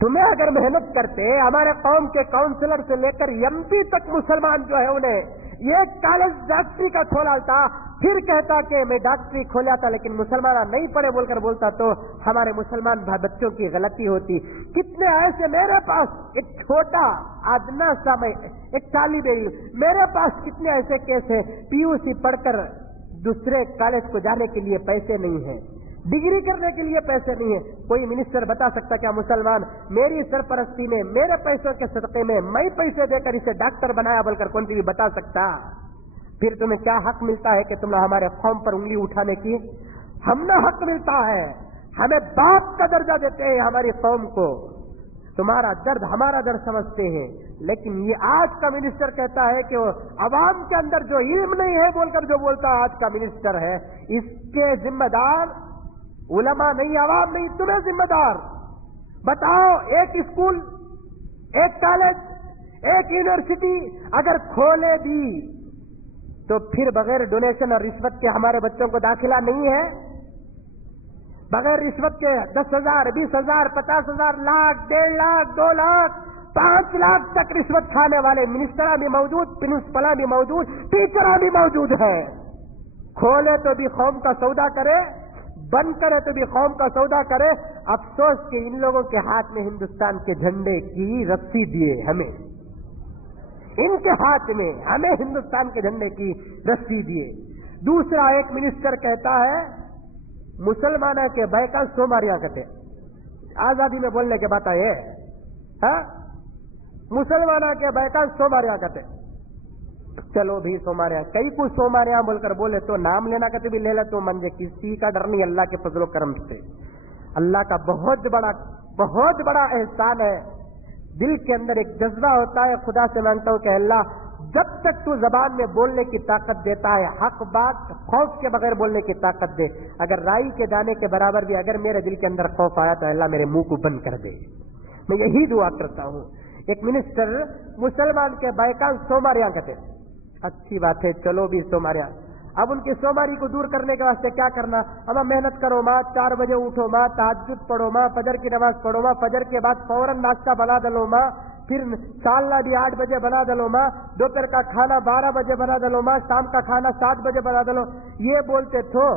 تمہیں اگر محنت کرتے، ہمارے قوم کے کاؤنسلر سے لے کر ایم پی تک مسلمان جو ہے انہیں یہ کالج ڈاکٹری کا کھولا تھا، پھر کہتا کہ میں ڈاکٹری کھولا تھا لیکن مسلمان نہیں پڑھے بول کر بولتا تو ہمارے مسلمان بچوں کی غلطی ہوتی. کتنے ایسے میرے پاس ایک چھوٹا ادنا سا ایک طالب علم، میرے پاس کتنے ایسے کیس ہیں پی یو سی پڑھ کر دوسرے کالج کو جانے کے لیے پیسے نہیں ہیں، ڈگری کرنے کے لیے پیسے نہیں ہیں. کوئی منسٹر بتا سکتا کیا مسلمان میری سرپرستی میں میرے پیسوں کے صدقے میں میں پیسے دے کر اسے ڈاکٹر بنایا بول کر کون سی بھی بتا سکتا؟ پھر تمہیں کیا حق ملتا ہے کہ تم ہمارے قوم پر انگلی اٹھانے کی؟ ہم نے حق ملتا ہے، ہمیں باپ کا درجہ دیتے ہیں ہماری قوم کو. تمہارا درد ہمارا درد سمجھتے ہیں، لیکن یہ آج کا منسٹر کہتا ہے کہ وہ عوام کے اندر جو علم نہیں ہے بول کر جو بولتا آج کا منسٹر ہے، اس کے ذمہ دار علماء نہیں، عوام نہیں، تمہیں ذمہ دار. بتاؤ ایک اسکول، ایک کالج، ایک یونیورسٹی اگر کھولے دی تو پھر بغیر ڈونیشن اور رشوت کے ہمارے بچوں کو داخلہ نہیں ہے؟ بغیر رشوت کے 10,000 20,000 50,000 لاکھ 1.5 لاکھ 2 لاکھ 5 لاکھ تک رشوت کھانے والے منسٹر بھی موجود، پرنسپل بھی موجود، ٹیچر بھی موجود ہے. کھولے تو بھی قوم کا سودا کرے، بند کرے تو بھی قوم کا سودا کرے. افسوس کہ ان لوگوں کے ہاتھ میں ہندوستان کے جھنڈے کی رسی دیے، ہمیں ان کے ہاتھ میں ہمیں ہندوستان کے جھنڈے کی رسی دیے. دوسرا ایک منسٹر کہتا ہے مسلمانوں کے بیکا سوماریاں کہتے، آزادی میں بولنے کے بات ہے مسلمانوں کے بیکا سوماریاں کہتے. چلو بھی سوماریاں کئی کچھ سوماریاں بول کر بولے تو نام لینا کہتے بھی لے لے تو منجے، کسی کا ڈر نہیں اللہ کے فضل و کرم سے. اللہ کا بہت بڑا احسان ہے. دل کے اندر ایک جذبہ ہوتا ہے، خدا سے مانگتا ہوں کہ اللہ جب تک تو زبان میں بولنے کی طاقت دیتا ہے، حق بات خوف کے بغیر بولنے کی طاقت دے. اگر رائی کے دانے کے برابر بھی اگر میرے دل کے اندر خوف آیا تو اللہ میرے منہ کو بند کر دے. میں یہی دعا کرتا ہوں. ایک منسٹر مسلمان کے بائکان سوماریاں کہتے، اچھی بات ہے، چلو بھی سوماریاں. اب ان کی سوماری کو دور کرنے کے واسطے کیا کرنا؟ اب محنت کرو ماں، 4 بجے اٹھو ماں، تہجد پڑھو ماں، فجر کی نماز پڑھو ماں، فجر کے بعد فوراً ناشتہ بنا ڈلو ماں، پھر سالنا بھی 8 بجے بنا ڈلو ماں، دوپہر کا کھانا 12 بجے بنا ڈلو ماں، شام کا کھانا 7 بجے بنا ڈلو. یہ بولتے تو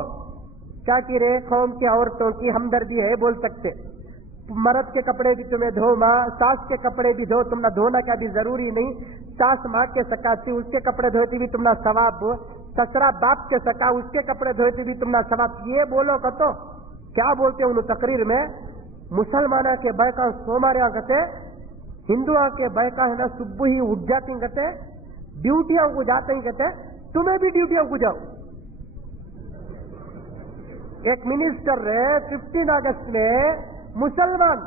کیا کی رے قوم کی عورتوں کی ہمدردی ہے بول سکتے. مرد کے کپڑے بھی تمہیں دھو ماں، ساس کے کپڑے بھی دھو، تم نہ دھونا کیا بھی ضروری نہیں. ساس ماں کے سکاتی اس کے کپڑے دھوتی بھی تم نہ ثواب، سسرا باپ کے سکا اس کے کپڑے دھوتی بھی تم نہ ثواب. یہ بولو کتو کیا بولتے ہیں ان تقریر میں؟ مسلمانوں کے بیکا سوماریاں کہتے، ہندوؤں کے بیکا ہے نا صبح ہی اٹھ جاتی کہتے، ڈیوٹیوں کو جاتے ہی کہتے تمہیں بھی ڈیوٹیوں کو جاؤ. ایک منسٹر ہے 15 اگست میں مسلمان،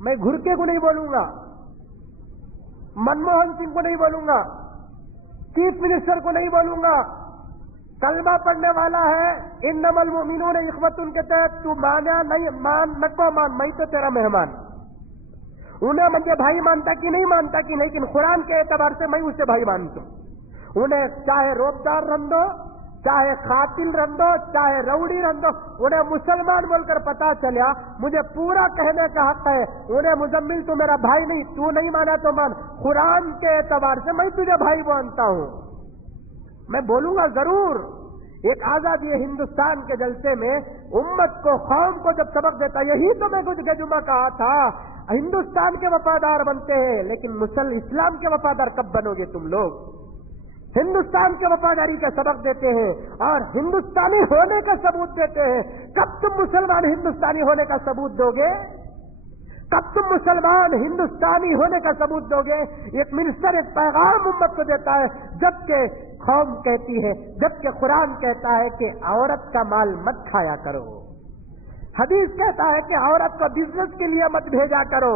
میں گھرکے کو نہیں بولوں گا، منموہن سنگھ کو نہیں بولوں گا، چیف منسٹر کو نہیں بولوں گا، کلمہ پڑھنے والا ہے انما المؤمنون اخوۃ کے تحت تو مانا نہیں مان نکو مان، میں تو تیرا مہمان. انہیں مجھے بھائی مانتا کہ نہیں مانتا کہ نہیں، لیکن قرآن کے اعتبار سے میں اسے بھائی مانتا ہوں. انہیں چاہے روبدار رندو، چاہے قاتل رندو، چاہے روڑی رندو، انہیں مسلمان بول کر پتا چلیا مجھے پورا کہنے کا حق ہے. انہیں مزمل تو میرا بھائی نہیں، تو نہیں مانا تو مان، قرآن کے اعتبار سے میں تجھے بھائی مانتا ہوں. میں بولوں گا ضرور. ایک آزادی ہندوستان کے جلسے میں امت کو قوم کو جب سبق دیتا، یہی تو میں کچھ جمعہ کہا تھا، ہندوستان کے وفادار بنتے ہیں لیکن اسلام کے وفادار کب بنو گے تم لوگ؟ ہندوستان کے وفاداری کا سبق دیتے ہیں اور ہندوستانی ہونے کا ثبوت دیتے ہیں. کب تم مسلمان ہندوستانی ہونے کا ثبوت دو گے؟ کب تم مسلمان ہندوستانی ہونے کا ثبوت دو گے؟ ایک منسٹر ایک پیغام امت کو دیتا ہے، جبکہ قوم کہتی ہے، جبکہ قرآن کہتا ہے کہ عورت کا مال مت کھایا کرو. حدیث کہتا ہے کہ عورت کو بزنس کے لیے مت بھیجا کرو.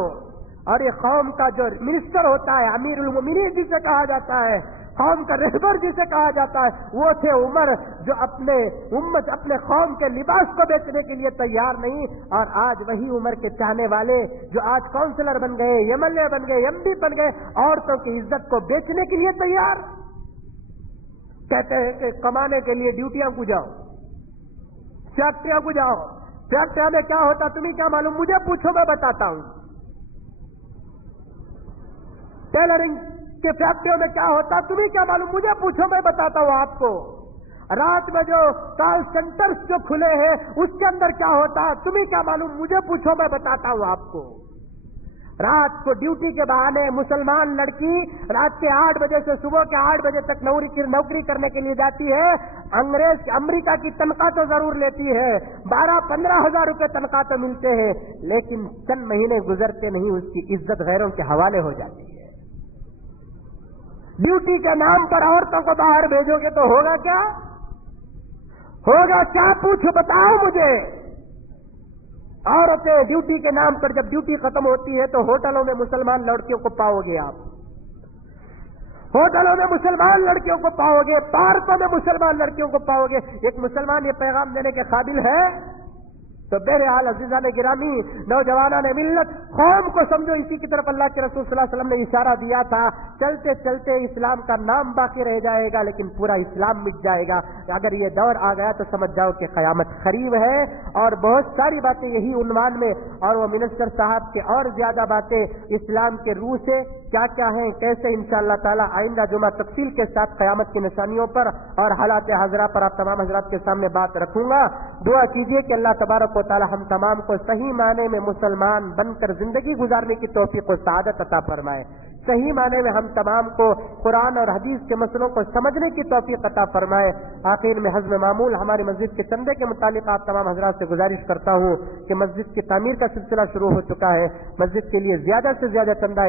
اور یہ قوم کا جو منسٹر ہوتا ہے امیر المومنین جسے کہا جاتا ہے، قوم کا رہبر جسے کہا جاتا ہے وہ تھے عمر، جو اپنے امت اپنے قوم کے لباس کو بیچنے کے لیے تیار نہیں، اور آج وہی عمر کے چاہنے والے جو آج کونسلر بن گئے، ایم ایل اے بن گئے، ایم پی بن گئے، عورتوں کی عزت کو بیچنے کے لیے تیار، کہتے ہیں کہ کمانے کے لیے ڈیوٹیاں کو جاؤ، فیکٹریاں کو جاؤ، فیکٹریاں میں کیا ہوتا تمہیں کیا معلوم، مجھے پوچھو میں بتاتا ہوں، ٹیلرنگ کے فیکٹریوں میں کیا ہوتا تمہیں کیا معلوم، مجھے پوچھو میں بتاتا ہوں آپ کو، رات میں جو کال سینٹرز جو کھلے ہیں اس کے اندر کیا ہوتا تمہیں کیا معلوم، مجھے پوچھو میں بتاتا ہوں آپ کو، رات کو ڈیوٹی کے بہانے مسلمان لڑکی رات کے 8 بجے سے صبح کے 8 بجے تک نوکری کرنے کے لیے جاتی ہے، امریکہ کی تنخواہ تو ضرور لیتی ہے، 12-15 ہزار روپے تنخواہ تو ملتے ہیں، لیکن چند مہینے گزرتے نہیں اس کی عزت غیروں کے حوالے ہو جاتی ہے۔ ڈیوٹی کے نام پر عورتوں کو باہر بھیجو گے تو ہوگا کیا؟ ہوگا کیا؟ پوچھو، بتاؤ مجھے۔ عورتیں ڈیوٹی کے نام پر جب ڈیوٹی ختم ہوتی ہے تو ہوٹلوں میں مسلمان لڑکیوں کو پاؤ گے، آپ ہوٹلوں میں مسلمان لڑکیوں کو پاؤ گے، پارکوں میں مسلمان لڑکیوں کو پاؤ گے۔ ایک مسلمان یہ پیغام دینے کے قابل ہے؟ تو بہرحال عزیزان گرامی، نوجوانان ملت، قوم کو سمجھو، اسی کی طرف اللہ کے رسول صلی اللہ علیہ وسلم نے اشارہ دیا تھا، چلتے چلتے اسلام کا نام باقی رہ جائے گا لیکن پورا اسلام مٹ جائے گا۔ اگر یہ دور آ گیا تو سمجھ جاؤ کہ قیامت قریب ہے، اور بہت ساری باتیں یہی عنوان میں، اور وہ منسٹر صاحب کے اور زیادہ باتیں اسلام کے روح سے کیا کیا ہیں، کیسے انشاءاللہ تعالی آئندہ جمعہ تفصیل کے ساتھ قیامت کی نشانیوں پر اور حالات حاضرہ پر آپ تمام حضرات کے سامنے بات رکھوں گا۔ دعا کیجئے کہ اللہ تبارک و تعالی ہم تمام کو صحیح معنی میں مسلمان بن کر زندگی گزارنے کی توفیق و سعادت عطا فرمائے، صحیح معنی میں ہم تمام کو قرآن اور حدیث کے مسئلوں کو سمجھنے کی توفیق عطا فرمائے۔ آخر میں حزم معمول ہماری مسجد کے چندے کے متعلق آپ تمام حضرات سے گزارش کرتا ہوں کہ مسجد کی تعمیر کا سلسلہ شروع ہو چکا ہے، مسجد کے لیے زیادہ سے زیادہ چندہ